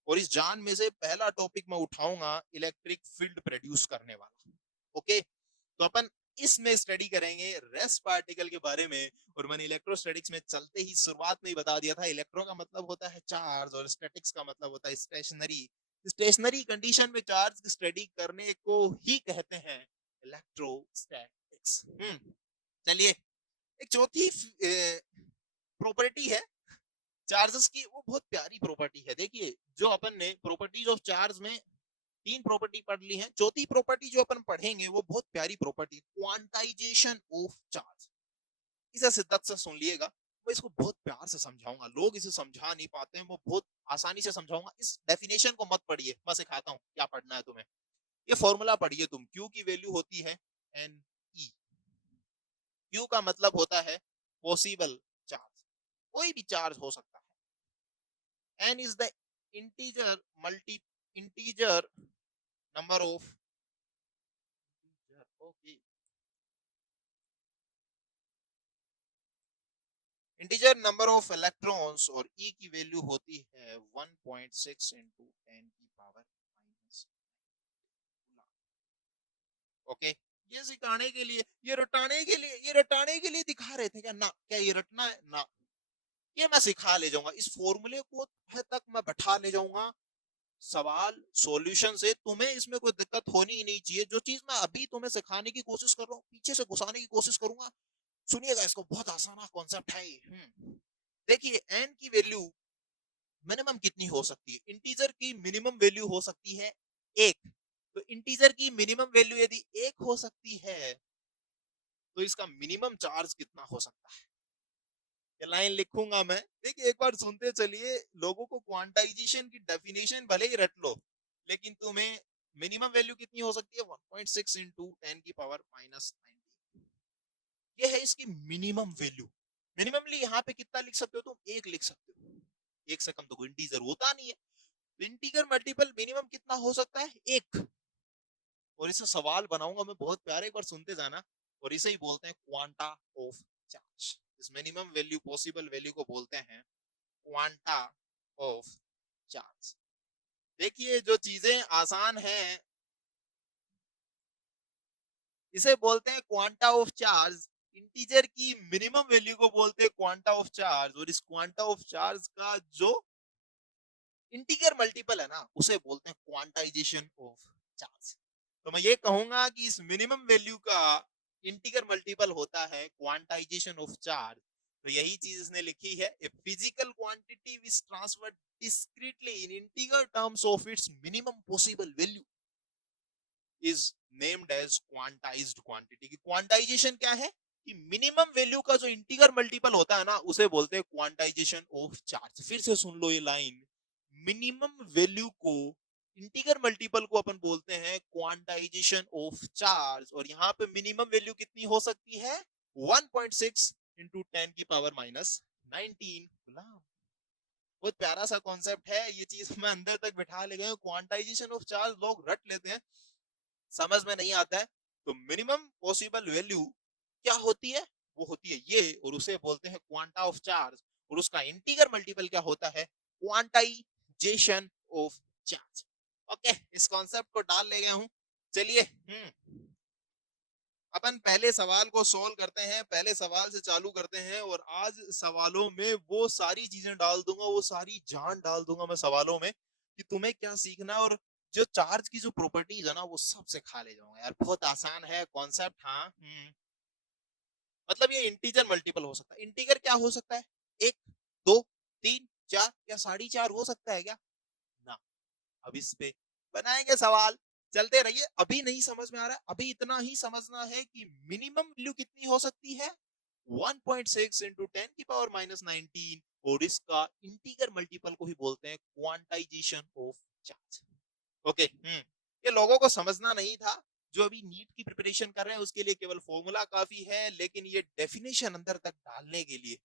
और इस जान में से पहला टॉपिक मैं उठाऊंगा इलेक्ट्रिक फील्ड प्रोड्यूस करने वाला। ओके, तो अपन इसमें स्टडी करेंगे रेस्ट पार्टिकल के बारे में। और मैंने इलेक्ट्रोस्टैटिक्स में चलते ही शुरुआत में ही बता दिया था, इलेक्ट्रो का मतलब होता है चार्ज और स्टैटिक्स का मतलब होता है स्टेशनरी। स्टेशनरी कंडीशन में चार्ज की स्टडी करने को ही कहते हैं इलेक्ट्रोस्टैटिक्स। चलिए, एक चौथी प्रॉपर्टी है चार्जेस की, वो बहुत प्यारी प्रॉपर्टी है। देखिए, जो अपन ने प्रॉपर्टीज ऑफ चार्ज में 3 प्रॉपर्टी पढ़ ली है, चौथी प्रॉपर्टी जो अपन पढ़ेंगे वो बहुत प्यारी प्रॉपर्टी, क्वांटाइजेशन ऑफ चार्ज। इसे शिद्दत से सुन लिएगा, मैं इसको बहुत प्यार से समझाऊंगा, लोग इसे समझा नहीं पाते हैं, वो बहुत आसानी से समझाऊंगा। इस डेफिनेशन को मत पढ़िए, मैं सिखाता हूँ क्या पढ़ना है तुम्हें। ये फॉर्मूला पढ़िए तुम, क्यू की वैल्यू होती है एन ई। क्यू का मतलब होता है पॉसिबल चार्ज, कोई भी चार्ज हो सकता है। N is the integer number of, okay, integer number of electrons, और ई की वैल्यू होती है 1.6 इंटू 10 की पावर माइनस। ओके, ये सिखाने के लिए, ये रटाने के लिए दिखा रहे थे क्या? ना, क्या ये रटना है? ना, ये मैं सिखा ले जाऊंगा, इस फॉर्मूले को तक मैं बैठा ले जाऊंगा। सवाल सॉल्यूशन से तुम्हें इसमें कोई दिक्कत होनी ही नहीं चाहिए। जो चीज मैं अभी तुम्हें सिखाने की कोशिश कर रहा हूँ, पीछे से घुसाने की कोशिश करूंगा। सुनिएगा, इसको बहुत आसान कॉन्सेप्ट है। देखिए, एन की वैल्यू मिनिमम कितनी हो सकती है? इंटीजर की मिनिमम वैल्यू हो सकती है 1। तो इंटीजर की मिनिमम वैल्यू यदि 1 हो सकती है तो इसका मिनिमम चार्ज कितना हो सकता है? ये लाइन लिखूंगा मैं, देखिए एक बार सुनते चलिए। लोगों को क्वांटाइजेशन की डेफिनेशन भले ही रट लो, लेकिन तुम्हें मिनिमम वैल्यू कितनी हो सकती है? 1.6 इंटू 10 की पावर माइनस 90। ये है इसकी मिनिमम वैल्यू। मिनिममली यहाँ पे कितना लिख सकते हो तुम? 1 लिख सकते हो। 1 से कम तो कोई इंटीजर होता नहीं है। तो इंटीजर मल्टीपल मिनिमम कितना हो सकता है? 1। और इसे सवाल बनाऊंगा मैं बहुत प्यारे, एक बार सुनते जाना। और इसे ही बोलते हैं क्वांटा ऑफ चार्ज। इस मिनिमम वैल्यू, पॉसिबल वैल्यू को बोलते हैं क्वांटा ऑफ चार्ज। देखिए, जो चीजें आसान हैं इसे बोलते हैं क्वांटा ऑफ चार्ज। इंटीजर की मिनिमम वैल्यू को बोलते हैं क्वांटा ऑफ चार्ज, और इस क्वांटा ऑफ चार्ज का जो इंटीजर मल्टीपल है ना उसे बोलते हैं क्वांटाइजेशन ऑफ चार्ज। तो मैं ये कहूंगा कि इस मिनिमम वैल्यू का इंटीजर मल्टीपल होता है क्वांटाइजेशन ऑफ चार्ज। तो यही चीज इसने लिखी है, a physical quantity which transferred discretely in integer terms of its minimum possible value is named as quantized quantity। की क्वांटाइजेशन क्या है? कि मिनिमम वैल्यू का जो इंटीजर मल्टीपल होता है ना उसे बोलते हैं क्वांटाइजेशन ऑफ चार्ज। फिर से सुन लो ये लाइन, मिनिमम वैल्यू को, इंटीगर मल्टीपल को अपन बोलते हैं क्वांटाइजेशन ऑफ चार्ज, और यहाँ पे मिनिमम वैल्यू कितनी हो सकती है 1.6 इंटू 10 की पावर माइनस 19 गुलाम। बहुत प्यारा सा कॉन्सेप्ट है, ये चीज मैं अंदर तक बिठा ले गए। क्वांटाइजेशन ऑफ चार्ज लोग रट लेते हैं, समझ में नहीं आता है। तो मिनिमम पॉसिबल वैल्यू क्या होती है, वो होती है ये, और उसे बोलते हैं क्वांटा ऑफ चार्ज, और उसका इंटीगर मल्टीपल क्या होता है क्वांटाइजेशन ऑफ चार्ज। ओके, इस कॉन्सेप्ट को डाल ले गया हूं। चलिए अपन पहले सवाल को सॉल्व करते हैं, पहले सवाल से चालू करते हैं, और आज सवालों में वो सारी चीजें डाल दूंगा, वो सारी जान डाल दूंगा मैं सवालों में कि तुम्हें क्या सीखना, और जो चार्ज की जो प्रॉपर्टीज है ना वो सब से खा ले जाऊंगा यार। बहुत आसान है कॉन्सेप्ट। हाँ मतलब ये इंटीजर मल्टीपल हो सकता है। इंटीजर क्या हो सकता है, 1 2 3 4 या 4.5 हो सकता है क्या ना। अब इस पे बनाएंगे सवाल, चलते रहिए। अभी नहीं समझ में आ रहा है, अभी इतना ही समझना है कि मिनिमम वैल्यू कितनी हो सकती है 1.6 इंटू 10 की पावर माइनस 19, और इसका इंटीगर मल्टीपल को ही बोलते हैं क्वांटाइजेशन ऑफ चार्ज। ओके ये लोगों को समझना नहीं था, जो अभी नीट की प्रिपरेशन कर रहे हैं उसके लिए केवल फॉर्मूला काफी है, लेकिन ये डेफिनेशन अंदर तक डालने के लिए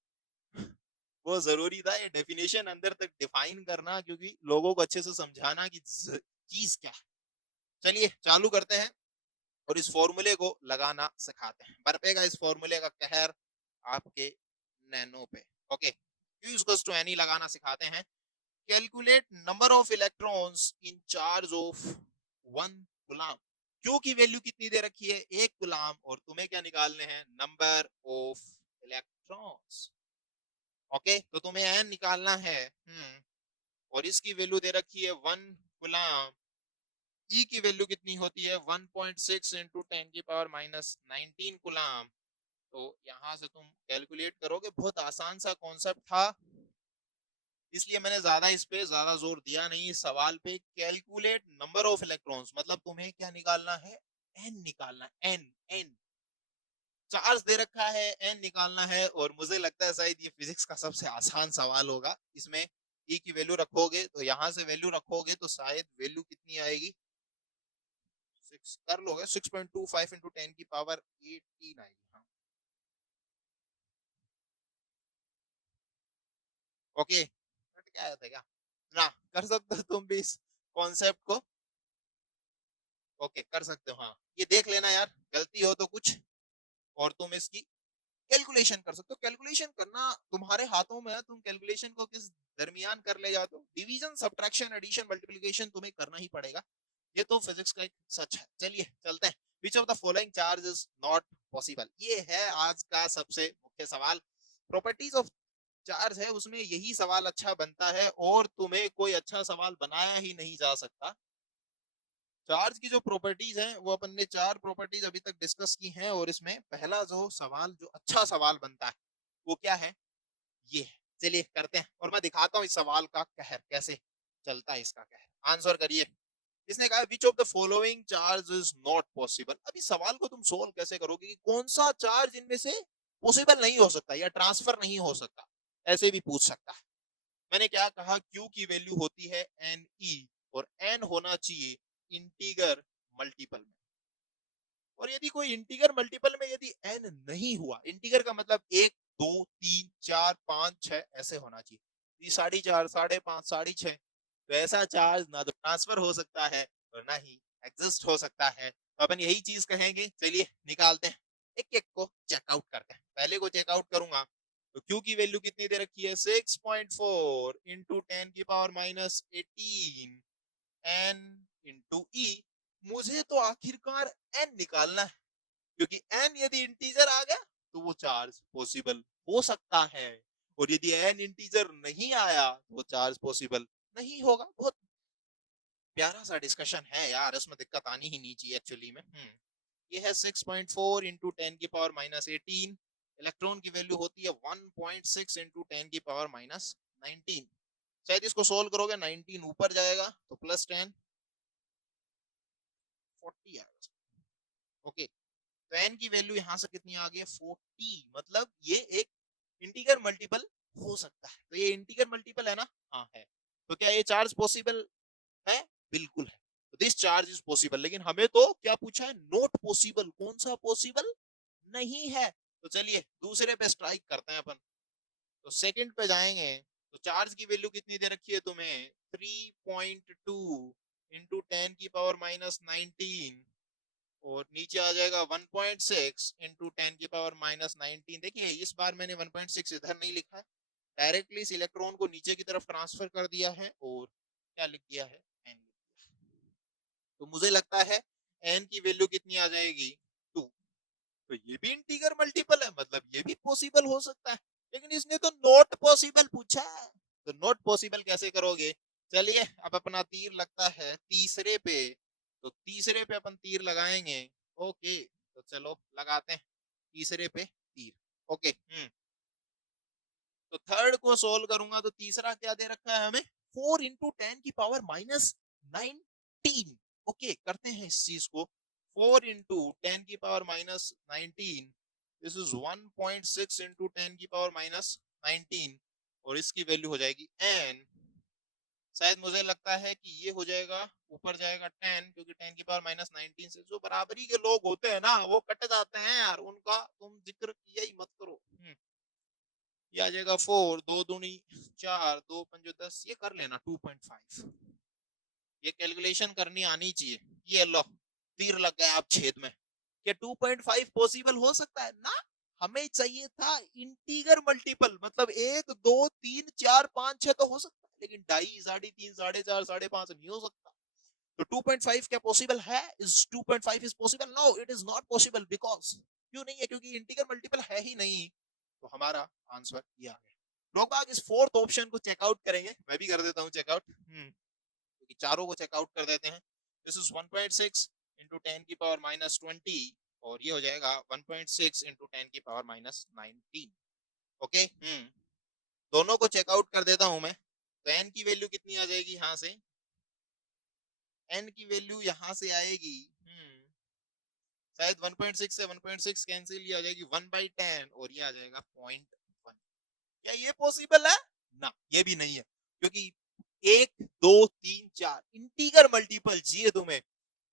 वो जरूरी था, ये डेफिनेशन अंदर तक डिफाइन करना, क्योंकि लोगों को अच्छे से समझाना कि चीज क्या है। चलिए चालू करते हैं और इस फॉर्मूले को लगाना सिखाते हैं। बरपेगा इस फॉर्मूले का कहर आपके नैनो पे। Okay, Q equals to N लगाना सिखाते हैं। Calculate number of electrons in charge of 1 coulomb. Q की वैल्यू कितनी दे रखी है 1 गुलाम, और तुम्हें क्या निकालने हैं नंबर ऑफ इलेक्ट्रॉन्स। ओके तो तुम्हें n निकालना है। और इसकी वैल्यू दे रखी है 1 गुलाम। E की वैल्यू कितनी होती है 1.6 इंटू 10 की पावर माइनस 19 गुलाम। तो यहां से तुम कैलकुलेट करोगे, बहुत आसान सा कॉन्सेप्ट था, इसलिए मैंने ज्यादा इस पे ज्यादा जोर दिया नहीं इस सवाल पे। कैलकुलेट नंबर ऑफ इलेक्ट्रॉन्स मतलब तुम्हें क्या निकालना है n निकालना है। n चार्ज दे रखा है, n निकालना है, और मुझे लगता है शायद ये फिजिक्स का सबसे आसान सवाल होगा। इसमें e की वैल्यू रखोगे तो यहां से वैल्यू रखोगे तो शायद वैल्यू कितनी आएगी 6 कर लोगे 6.25 इंटू 10 की पावर 18 आएगी। हाँ ओके क्या आया था क्या ना, कर सकते हो तुम भी इस कॉन्सेप्ट को। ओके कर सकते हो, हाँ ये देख लेना यार, गलती हो तो कुछ, और तुम इसकी कैलकुलेशन कर सकते हो। कैलकुलेशन करना तुम्हारे हाथों में है, तुम कैलकुलेशन को किस दरमियान कर ले जाते हो। डिवीजन सब्ट्रैक्शन एडिशन मल्टीप्लिकेशन तुम्हें करना ही पड़ेगा, ये तो फिजिक्स का एक सच है। चलिए चलते हैं। Which of the following charge is not possible, ये है आज का सबसे मुख्य सवाल। प्रॉपर्टीज ऑफ चार्ज है उसमें यही सवाल अच्छा बनता है, और तुम्हें कोई अच्छा सवाल बनाया ही नहीं जा सकता। चार्ज की जो प्रॉपर्टीज हैं वो अपन ने 4 प्रॉपर्टीज अभी तक डिस्कस की हैं, और इसमें पहला जो सवाल जो अच्छा सवाल बनता है वो क्या है, ये है। चलिए करते हैं, और मैं दिखाता हूँ इस सवाल का कहर कैसे चलता है। इसका कहर आंसर करिए। इसने कहा which of the following charge is not possible. अभी सवाल को तुम सोल्व कैसे करोगे कि कौन सा चार्ज इनमें से पॉसिबल नहीं हो सकता या ट्रांसफर नहीं हो सकता, ऐसे भी पूछ सकता है। मैंने क्या कहा, Q की वैल्यू होती है NE, और N होना चाहिए इंटीगर मल्टीपल में। और यदि कोई इंटीगर मल्टीपल में यदि N नहीं हुआ, इंटीगर का मतलब 1 2 3 4 5 6 ऐसे होना चाहिए। ये 4.5 5.5 6.5, तो ऐसा चार्ज ना तो ट्रांसफर हो सकता है और ना ही एग्जिस्ट हो सकता है। तो अपन यही चीज कहेंगे। चलिए निकालते हैं, एक एक को चेकआउट करते हैं। पहले को चेकआउट करूंगा तो Q की वैल्यू कितनी दे रखी है 6.4 इंटू 10 की power minus 18 N into E। मुझे तो आखिरकार N निकालना है, क्योंकि N यदि इंटीजर आ गया तो वो चार्ज पॉसिबल हो सकता है, और यदि N इंटीजर नहीं आया तो वो चार्ज पॉसिबल नहीं होगा। बहुत प्यारा सा डिस्कशन है यार, इसमें दिक्कत आनी ही नहीं चाहिए एक्चुअली में। ये है 6.4 इंटू 10 की पावर माइनस 18। इलेक्ट्रॉन की वैल्यू होती है 1.6 इंटू 10 की पावर माइनस 19। शायद इसको सोल्व करोगे 19 ऊपर जाएगा तो प्लस 10 40 आएगा। ओके तो n की वैल्यू यहाँ से कितनी आ गई है 40, मतलब ये एक इंटीगर मल्टीपल हो सकता है। तो ये इंटीगर मल्टीपल है ना, हाँ है। तो क्या ये चार्ज पॉसिबल है? बिल्कुल है। दिस चार्ज इज पॉसिबल, लेकिन हमें तो क्या पूछा है? Not possible. कौन सा पॉसिबल नहीं है? तो चलिए दूसरे पे स्ट्राइक करते हैं अपन। तो सेकंड पे जाएंगे। तो चार्ज की वैल्यू कितनी दे रखी है तुम्हें? 3.2 इंटू 10⁻19 और नीचे आ जाएगा 1.6 इंटू 10⁻19। देखिए इस बार मैंने 1.6 इधर नहीं लिखा है, डायरेक्टली इस इलेक्ट्रॉन को नीचे की तरफ ट्रांसफर कर दिया है और क्या लिख दिया है? n। तो मुझे लगता है n की वैल्यू कितनी आ जाएगी? 2। तो ये भी इंटीगर मल्टीपल है, मतलब ये भी पॉसिबल हो सकता है, लेकिन इसने तो नॉट पॉसिबल पूछा है। तो नॉट पॉसिबल कैसे करोगे? चलिए अब अपना तीर लगता है तीसरे पे। तो तीसरे पे अपन तीर लगाएंगे। ओके, तो चलो लगाते हैं तीसरे पे तीर। ओके। तो थर्ड को सोल्व करूंगा तो तीसरा क्या दे रखा है हमें? 4 × 10⁻⁻19। ओके, करते हैं इस चीज को। 4 × 10⁻⁻19, दिस इज 1.6 इंटू 10⁻⁻19 और इसकी वैल्यू हो जाएगी n। शायद मुझे लगता है कि ये हो जाएगा, ऊपर जाएगा 10, क्योंकि 10⁻⁻19 से जो बराबरी के लोग होते हैं ना वो कट जाते हैं यार, उनका तुम जिक्र किया ही मत करो। ये आ जाएगा 4, 2 दूनी 4, 2 पंजो 10, ये कर लेना 2.5। ये कैलकुलेशन करनी आनी चाहिए। ये लो, तीर लग गया आप छेद में। क्या 2.5 पॉसिबल हो सकता है ना? हमें चाहिए था इंटीगर मल्टीपल, मतलब 1 2 3 4 5 6 तो हो सकता है, लेकिन 2.5 3.5 4.5 5.5 नहीं हो सकता। तो 2.5 क्या पॉसिबल है? Is 2.5 is possible? No, it is not possible. Because क्यों नहीं है? क्योंकि इंटीगर मल्टीपल है ही नहीं। तो हमारा आंसर ये आ गया। लोग बाग इस फोर्थ ऑप्शन को चेकआउट करेंगे, मैं भी कर देता हूँ चेकआउट, क्योंकि चारों को चेकआउट कर देते हैं। दिस इज 1.6 इंटू 10⁻⁻20 और ये हो जाएगा 1.6 इंटू 10⁻⁻19। ओके। दोनों को चेकआउट कर देता हूं मैं। तो n की वैल्यू कितनी आ जाएगी यहाँ से? n की वैल्यू यहाँ से आएगी शायद 1.6 से 1.6 कैंसिल, ये आ जाएगी 1/10 और ये आ जाएगा 0.1। क्या ये पॉसिबल है? ना, ये भी नहीं है, क्योंकि 1 2 3 4 इंटीगर मल्टीपल चाहिए तुम्हें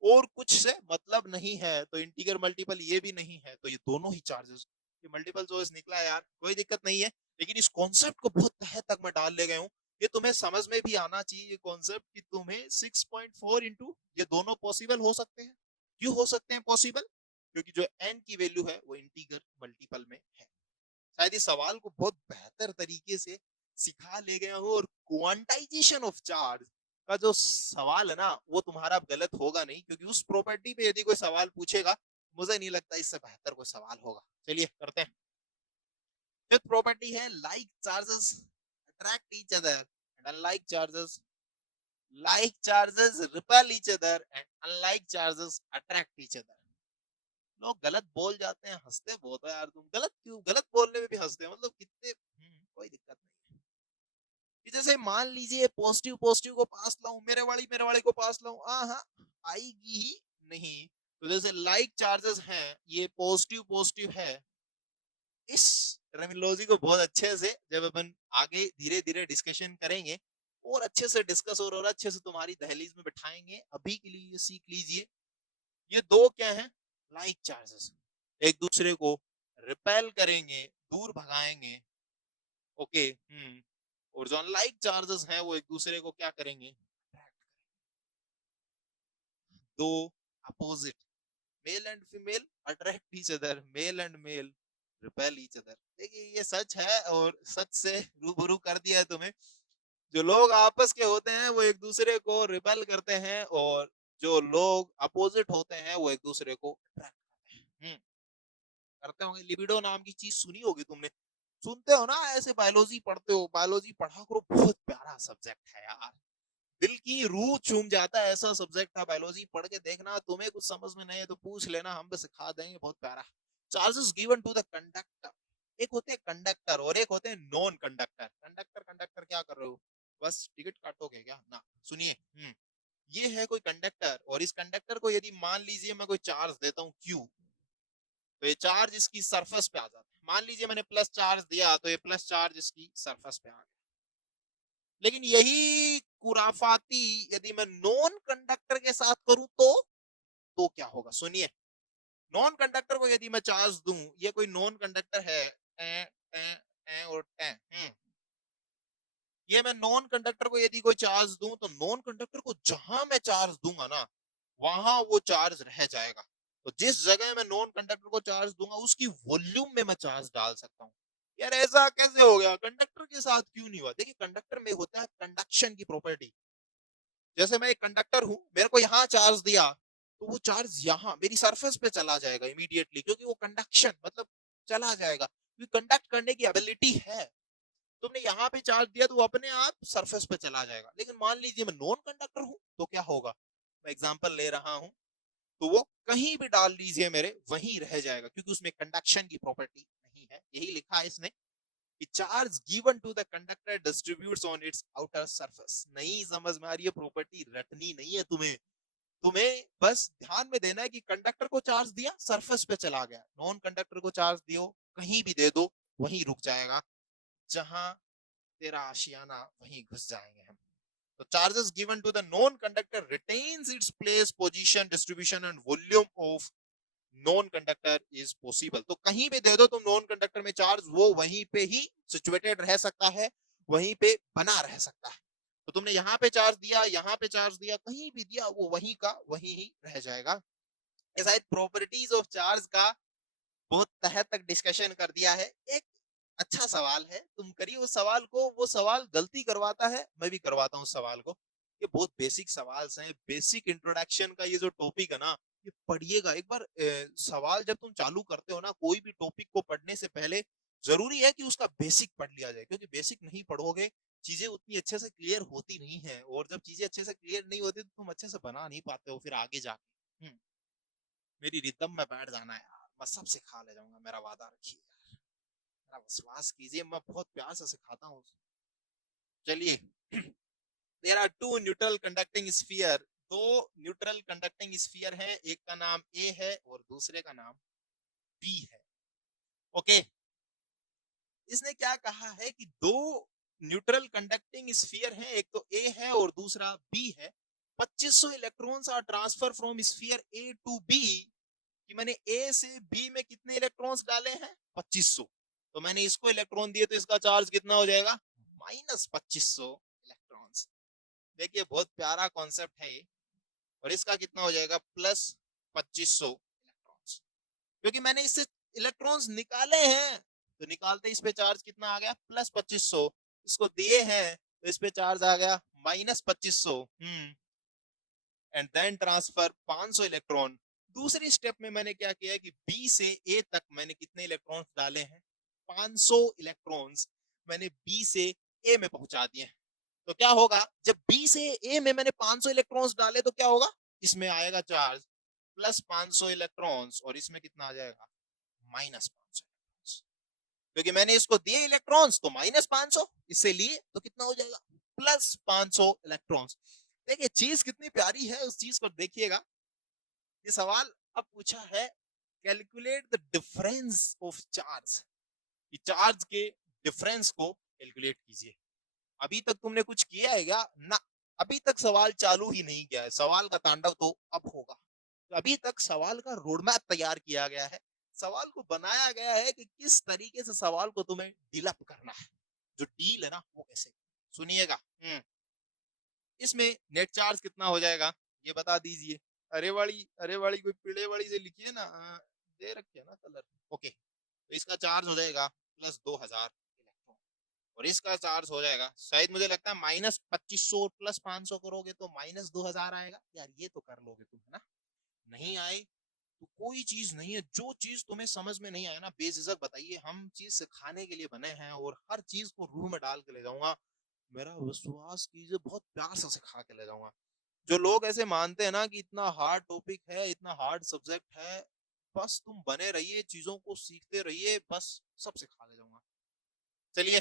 और कुछ से मतलब नहीं है, तो इंटीगर मल्टीपल ये भी नहीं है, तो ये दोनों ही चार्जेस, ये मल्टीपल चॉइस निकला यार, कोई दिक्कत नहीं है। लेकिन इस कॉन्सेप्ट को बहुत तह तक मैं डाल ले गया हूँ, ये तुम्हें समझ में भी आना चाहिए ये कॉन्सेप्ट कि तुम्हें 6.4 इंटू ये दोनों पॉसिबल हो सकते हैं। क्यों हो सकते हैं पॉसिबल? क्योंकि जो n की वैल्यू है वो इंटीगर मल्टीपल में है। शायद इस सवाल को बहुत बेहतर तरीके से सिखा ले गया हूँ, और क्वांटाइजेशन ऑफ चार्ज का जो सवाल है ना वो तुम्हारा गलत होगा नहीं, क्योंकि उस प्रॉपर्टी पे यदि कोई सवाल पूछेगा मुझे नहीं लगता इससे बेहतर कोई सवाल होगा। चलिए करते हैं। फिफ्थ प्रॉपर्टी है like charges attract each other and unlike charges repel each other and unlike charges attract each other. लोग गलत बोल जाते हैं, हंसते बहुत है यार, तुम गलत क्यों? गलत बोलने में भी हंसते हैं, मतलब कितने कोई दिक्कत नहीं। कि जैसे मान लीजिए पॉजिटिव पॉजिटिव को पास लाऊं, मेरे वाली को पास लाऊं, हाँ आएगी ही नहीं। तो जैसे लाइक चार्जेस हैं, ये पॉजिटिव पॉजिटिव है। इस टर्मिनोलॉजी को बहुत अच्छे से जब अपन आगे धीरे धीरे डिस्कशन करेंगे और अच्छे से डिस्कस और अच्छे से तुम्हारी दहलीज में बिठाएंगे, अभी के लिए ये सीख लीजिए। ये दो क्या है? लाइक चार्जेस, एक दूसरे को रिपेल करेंगे, दूर भगाएंगे। ओके। और जो अनलाइक चार्जेस हैं वो एक दूसरे को क्या करेंगे? दो opposite, male and female attract each other, male and male repel each other. देखिए ये सच है और सच से रूबरू कर दिया है तुम्हें। जो लोग आपस के होते हैं वो एक दूसरे को रिपेल करते हैं, और जो लोग अपोजिट होते हैं वो एक दूसरे को अट्रैक्ट करते हैं। करते होंगे। लिबिडो नाम की चीज सुनी होगी तुमने, सुनते हो ना, ऐसे बायोलॉजी पढ़ते हो, बायोलॉजी पढ़ा करो, बहुत प्यारा सब्जेक्ट है यार, दिल की रूह चूम जाता है, ऐसा सब्जेक्ट था बायोलॉजी, पढ़ के देखना। तुम्हें कुछ समझ में नहीं है तो पूछ लेना, हम भी सिखा देंगे, बहुत प्यारा। Charges given to the conductor, एक होते हैं कंडक्टर और एक होते हैं नॉन कंडक्टर। कंडक्टर कंडक्टर क्या कर रहे हो? बस टिकट काटोगे क्या ना? सुनिए, ये है कोई कंडक्टर, और इस कंडक्टर को यदि मान लीजिए मैं कोई चार्ज देता हूँ Q, तो ये चार्ज इसकी सरफेस पे आ जाता है। मान लीजिए मैंने प्लस चार्ज दिया तो ये प्लस चार्ज इसकी सरफेस पे आ गया। लेकिन यही खुराफाती यदि मैं नॉन कंडक्टर के साथ करूं तो क्या होगा? सुनिए, नॉन कंडक्टर को यदि मैं चार्ज दूं, ये कोई नॉन कंडक्टर है, ए, ए, और ये मैं नॉन कंडक्टर को यदि कोई चार्ज दूं तो नॉन कंडक्टर को जहां मैं चार्ज दूंगा ना वहां वो चार्ज रह जाएगा। तो जिस जगह मैं नॉन कंडक्टर को चार्ज दूंगा उसकी वॉल्यूम में मैं चार्ज डाल सकता हूँ। यार ऐसा कैसे हो गया? कंडक्टर के साथ क्यों नहीं हुआ? देखिए, कंडक्टर में होता है कंडक्शन की प्रॉपर्टी। जैसे मैं एक कंडक्टर हूं, मेरे को यहाँ चार्ज दिया तो वो चार्ज यहाँ मेरी सरफेस पे चला जाएगा इमीडिएटली, क्योंकि वो कंडक्शन मतलब चला जाएगा, क्योंकि कंडक्ट करने की एबिलिटी है। तुमने यहाँ पे चार्ज दिया तो वो अपने आप सरफेस पे चला जाएगा। लेकिन मान लीजिए मैं नॉन कंडक्टर हूं तो क्या होगा? मैं एग्जांपल ले रहा हूं, तो वो कहीं भी डाल लीजिए मेरे वहीं रह जाएगा, क्योंकि उसमें कंडक्शन की प्रॉपर्टी नहीं है। यही लिखा है इसने कि charge given to the conductor distributes on its outer surface. नहीं समझ में आ रही है? प्रॉपर्टी रटनी नहीं है तुम्हें। तुम्हें बस ध्यान में देना है कि कंडक्टर को चार्ज दिया, सरफेस पे चला गया। नॉन कंडक्टर को चार्ज दियो, कहीं भी दे दो, वहीं रुक जाएगा, जहां तेरा आशियाना वहीं घुस जाएंगे हम। तो charges given to the non conductor retains its place, position, distribution and volume of non conductor is possible. तो कहीं भी दे दो तुम नॉन कंडक्टर में चार्ज, वो वहीं पे ही सिचुएटेड रह सकता है, वहीं पे बना रह सकता है। तो तुमने यहाँ पे चार्ज दिया, यहाँ पे चार्ज दिया, कहीं भी दिया, वो वहीं का वहीं ही रह जाएगा। ऐसा प्रॉपर्टीज ऑफ चार्ज का बहुत तह तक डिस्कशन कर दिया है। एक अच्छा सवाल है, तुम करिए उस सवाल को। वो सवाल गलती करवाता है, मैं भी करवाता हूँ उस सवाल को। ये बहुत बेसिक सवाल हैं, बेसिक इंट्रोडक्शन का ये जो टॉपिक है ना, ये पढ़िएगा एक बार। सवाल जब तुम चालू करते हो ना कोई भी टॉपिक को पढ़ने से पहले, जरूरी है कि उसका बेसिक पढ़ लिया जाए, क्योंकि बेसिक नहीं पढ़ोगे चीजें उतनी अच्छे से क्लियर होती नहीं है, और जब चीजें अच्छे से क्लियर नहीं होती तो तुम अच्छे से बना नहीं पाते हो फिर आगे जाके। मेरी रिदम में बैठ जाना है यार, मैं सब सिखा ले जाऊंगा, मेरा वादा रखिए यार, मेरा विश्वास कीजिए, मैं बहुत प्यार से सिखाता हूँ। चलिए, there are two neutral conducting sphere. दो न्यूट्रल कंडक्टिंग स्फीयर है, एक का नाम ए है और दूसरे का नाम बी है। ओके, इसने क्या कहा है कि दो न्यूट्रल कंडक्टिंग स्फीयर है, एक तो ए है और दूसरा बी है। 2500 electrons are transfer from sphere A to B. कि मैंने ए से बी में कितने इलेक्ट्रॉन्स डाले हैं? 2500। तो मैंने इसको इलेक्ट्रॉन दिए तो इसका चार्ज कितना हो जाएगा? -2500 इलेक्ट्रॉन्स। देखिए बहुत प्यारा कॉन्सेप्ट है ये। और इसका कितना हो जाएगा? +2500 इलेक्ट्रॉन्स, क्योंकि मैंने इससे इलेक्ट्रॉन्स निकाले हैं। तो निकालते इस पे चार्ज कितना आ गया? +2500। इसको दिए हैं तो इस पे चार्ज आ गया -2500। And then transfer 500 electron. दूसरी स्टेप में मैंने क्या किया कि बी से ए तक मैंने कितने इलेक्ट्रॉन्स डाले हैं? 500 इलेक्ट्रॉन्स मैंने बी से ए में पहुंचा दिए हैं। तो क्या होगा जब बी से ए में मैंने 500 इलेक्ट्रॉन्स डाले तो क्या होगा? इसमें आएगा चार्ज +500 इलेक्ट्रॉन्स और इसमें कितना आ जाएगा? -500 इलेक्ट्रॉन्स। क्योंकि मैंने इसको दिए इलेक्ट्रॉन्स तो -500, इससे लिए तो कितना हो जाएगा? +500 इलेक्ट्रॉन्स। देखिए चीज कितनी प्यारी है, उस चीज को देखिएगा। ये सवाल अब पूछा है, calculate the difference of charge. Charge के डिफरेंस को कैलकुलेट कीजिए। अभी तक तुमने कुछ किया है क्या? ना, अभी तक सवाल चालू ही नहीं किया है। सवाल का तांडव तो अब होगा। तो अभी तक सवाल का रोडमैप तैयार किया गया है, सवाल को बनाया गया है कि किस तरीके से सवाल को तुम्हें डील अप करना है। जो डील है ना वो कैसे, सुनिएगा। इसमें नेट चार्ज कितना हो जाएगा ये बता दीजिए। अरे वाली कोई पीले वाली से लिखिए ना, दे रखे है ना कलर। ओके, तो इसका चार्ज हो जाएगा +2000 इलेक्ट्रॉन, और इसका चार्ज हो जाएगा शायद मुझे लगता है -2500 +500 करोगे तो -2000 आएगा। यार ये तो कर लोगे तुम, है ना? नहीं आए तो कोई चीज नहीं है, जो चीज तुम्हें समझ में नहीं आया ना बेझिझक बताइए, हम चीज सिखाने के लिए बने हैं और हर चीज को रूह में डाल के ले जाऊंगा। मेरा विश्वास कीजिए, बहुत प्यार से सिखा के ले जाऊंगा। जो लोग ऐसे मानते हैं ना कि इतना हार्ड टॉपिक है, इतना हार्ड सब्जेक्ट है, बस तुम बने रहिए, चीजों को सीखते रहिए, बस सब सिखा ले जाऊंगा। चलिए,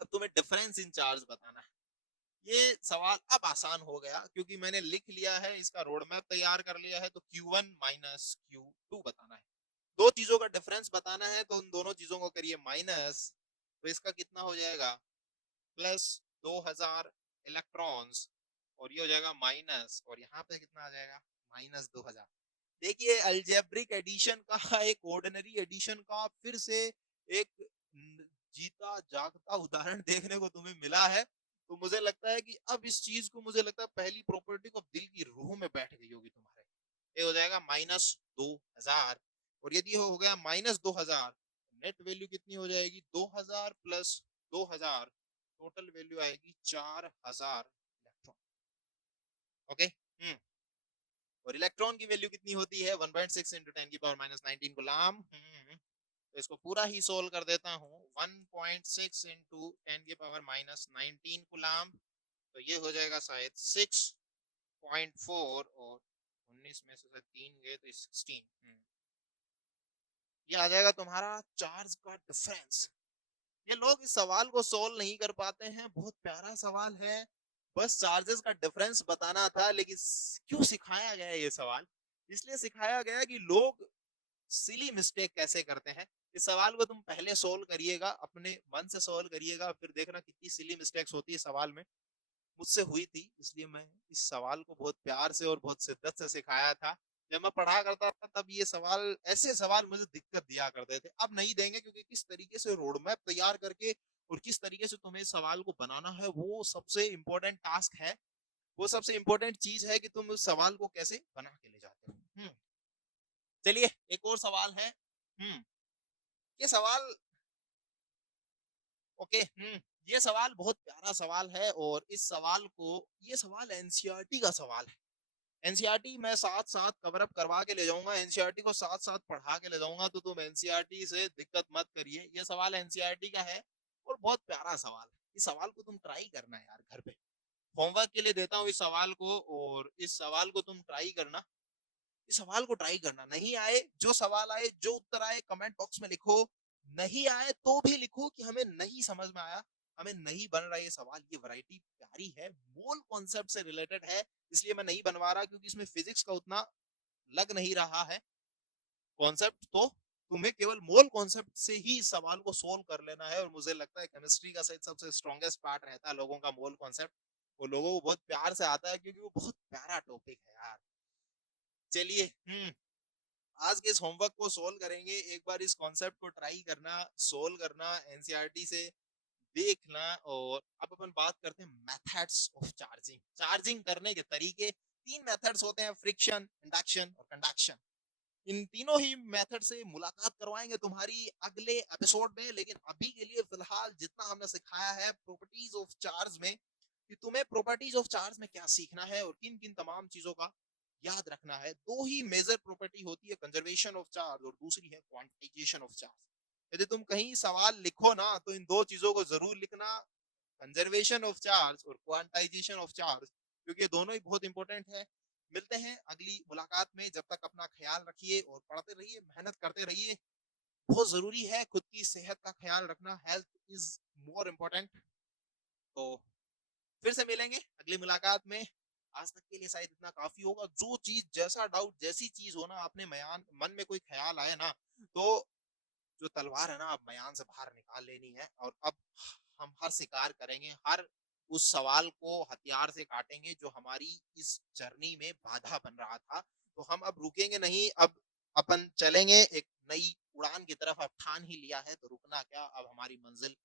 अब तुम्हें डिफरेंस इन चार्ज बताना है। ये सवाल अब आसान हो गया क्योंकि मैंने लिख लिया है, इसका रोड मैप तैयार कर लिया है। तो Q1 माइनस Q2 बताना है। दो चीजों का डिफरेंस बताना है तो उन दोनों चीजों को करिए माइनस, तो इसका कितना हो जाएगा? 2000 इलेक्ट्रॉन्स और ये हो जाएगा माइनस, और यहाँ पे कितना आ जाएगा माइनस 2000। देखिए अलजेब्रिक एडिशन का एक ऑर्डिनरी एडिशन का फिर से एक जीता जागता उदाहरण देखने को तुम्हें मिला है। तो मुझे लगता है कि अब इस चीज को, मुझे लगता है पहली प्रॉपर्टी को दिल की रूह में बैठ गई होगी तुम्हारे। ये हो जाएगा माइनस 2000, और यदि हो गया माइनस 2000, नेट वैल्यू कितनी हो जाएगी 2000 प्लस 2000, टोटल वैल्यू आएगी 4000 इलेक्ट्रॉन। ओके। और इलेक्ट्रॉन की वैल्यू कितनी होती है 1.6 इंटू 10 की पावर माइनस 19 गुलाम। तो इसको पूरा ही सोल्व कर देता हूँ, 1.6 इंटू 10 की पावर माइनस 19 गुलाम, तो ये हो जाएगा शायद 6.4, और 19 में से 3 गए तो 16। ये आ जाएगा तुम्हारा चार्ज का डिफरेंस। ये लोग इस सवाल को सोल्व नहीं कर पाते हैं, बहुत प्यारा सवाल है, बस चार्जेस का डिफरेंस बताना था। लेकिन क्यों सिखाया गया ये सवाल? इसलिए सिखाया गया कि लोग सिली मिस्टेक कैसे करते हैं। इस सवाल को तुम पहले सोल्व करिएगा, अपने मन से सोल्व करिएगा, फिर देखना कितनी सिली मिस्टेक्स होती है सवाल में। मुझसे हुई थी, इसलिए मैं इस सवाल को बहुत प्यार से और बहुत शिद्दत से सिखाया था। जब मैं पढ़ा करता था तब ये सवाल, ऐसे सवाल मुझे दिक्कत दिया करते थे, अब नहीं देंगे, क्योंकि किस तरीके से रोड मैप तैयार करके और किस तरीके से तुम्हें सवाल को बनाना है, वो सबसे इम्पोर्टेंट टास्क है। वो सबसे इम्पोर्टेंट चीज है कि तुम उस सवाल को कैसे बना के ले जाते हो। चलिए एक और सवाल है। ये सवाल, ओके। ये सवाल बहुत प्यारा सवाल है, और इस सवाल को, ये सवाल एनसीईआरटी का सवाल है। एनसीईआरटी मैं साथ साथ कवर अप करवा के ले जाऊंगा, एनसीईआरटी को साथ साथ पढ़ा के ले जाऊंगा, तो तुम एनसीईआरटी से दिक्कत मत करिए। ये सवाल एनसीईआरटी का है और बहुत प्यारा सवाल है। इस सवाल को तुम ट्राई करना यार घर पे, होमवर्क के लिए देता हूँ इस सवाल को, और इस सवाल को तुम ट्राई करना। इस सवाल को ट्राई करना, नहीं आए, जो सवाल आए, जो उत्तर आए, कमेंट बॉक्स में लिखो। नहीं आए तो भी लिखो कि हमें नहीं समझ में आया, हमें नहीं बन रहा ये सवाल। ये वैरायटी प्यारी है, मोल कॉन्सेप्ट से रिलेटेड है, इसलिए मैं नहीं बनवा रहा, क्योंकि इसमें फिजिक्स का उतना लग नहीं रहा है कॉन्सेप्ट। तो तुम्हें केवल मोल कॉन्सेप्ट से ही इस सवाल को सोल्व कर लेना है, और मुझे लगता है केमिस्ट्री का शायद सबसे स्ट्रॉन्गेस्ट पार्ट रहता है लोगों का मोल कॉन्सेप्ट। वो लोगों को बहुत प्यार से आता है, क्योंकि वो बहुत प्यारा टॉपिक है यार। चलिए आज के इस होमवर्क को सोल्व करेंगे। एक बार इस कॉन्सेप्ट को ट्राई करना, सोल्व करना एनसीईआरटी से देखना। और अब अपन बात करते हैं मेथड्स ऑफ चार्जिंग। चार्जिंग करने के तरीके, 3 मेथड्स होते हैं, फ्रिक्शन, इंडक्शन और कंडक्शन। इन तीनों ही मेथड से मुलाकात करवाएंगे तुम्हारी अगले एपिसोड में। लेकिन अभी के लिए फिलहाल जितना हमने सिखाया है प्रॉपर्टीज ऑफ चार्ज में, कि तुम्हें प्रॉपर्टीज ऑफ चार्ज में क्या सीखना है और किन किन तमाम चीजों का याद रखना है। दो ही मेजर प्रॉपर्टी होती है, कंजर्वेशन ऑफ चार्ज और दूसरी है क्वांटिटाइजेशन ऑफ चार्ज। यदि तुम कहीं सवाल लिखो ना, तो इन दो चीजों को जरूर लिखना, कंजर्वेशन ऑफ चार्ज और क्वांटाइजेशन ऑफ चार्ज, क्योंकि ये दोनों ही बहुत इंपॉर्टेंट है। मिलते हैं अगली मुलाकात में, जब तक अपना ख्याल रखिए और पढ़ते रहिए, मेहनत करते रहिए। बहुत जरूरी है खुद की सेहत का ख्याल रखना, हेल्थ इज मोर इम्पोर्टेंट। तो फिर से मिलेंगे अगली मुलाकात में। आज तक के लिए शायद इतना काफी होगा। जो चीज, जैसा डाउट, जैसी चीज हो ना, अपने मन में कोई ख्याल आए ना, तो जो तलवार है ना, अब मयान से बाहर निकाल लेनी है, और अब हम हर शिकार करेंगे, हर उस सवाल को हथियार से काटेंगे जो हमारी इस जर्नी में बाधा बन रहा था। तो हम अब रुकेंगे नहीं, अब अपन चलेंगे एक नई उड़ान की तरफ। अब ठान ही लिया है तो रुकना क्या, अब हमारी मंजिल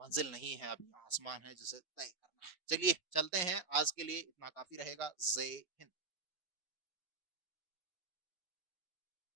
मंजिल नहीं है, अब आसमान है जिसे तय करना है। चलिए चलते हैं, आज के लिए इतना काफी रहेगा। जय हिंद।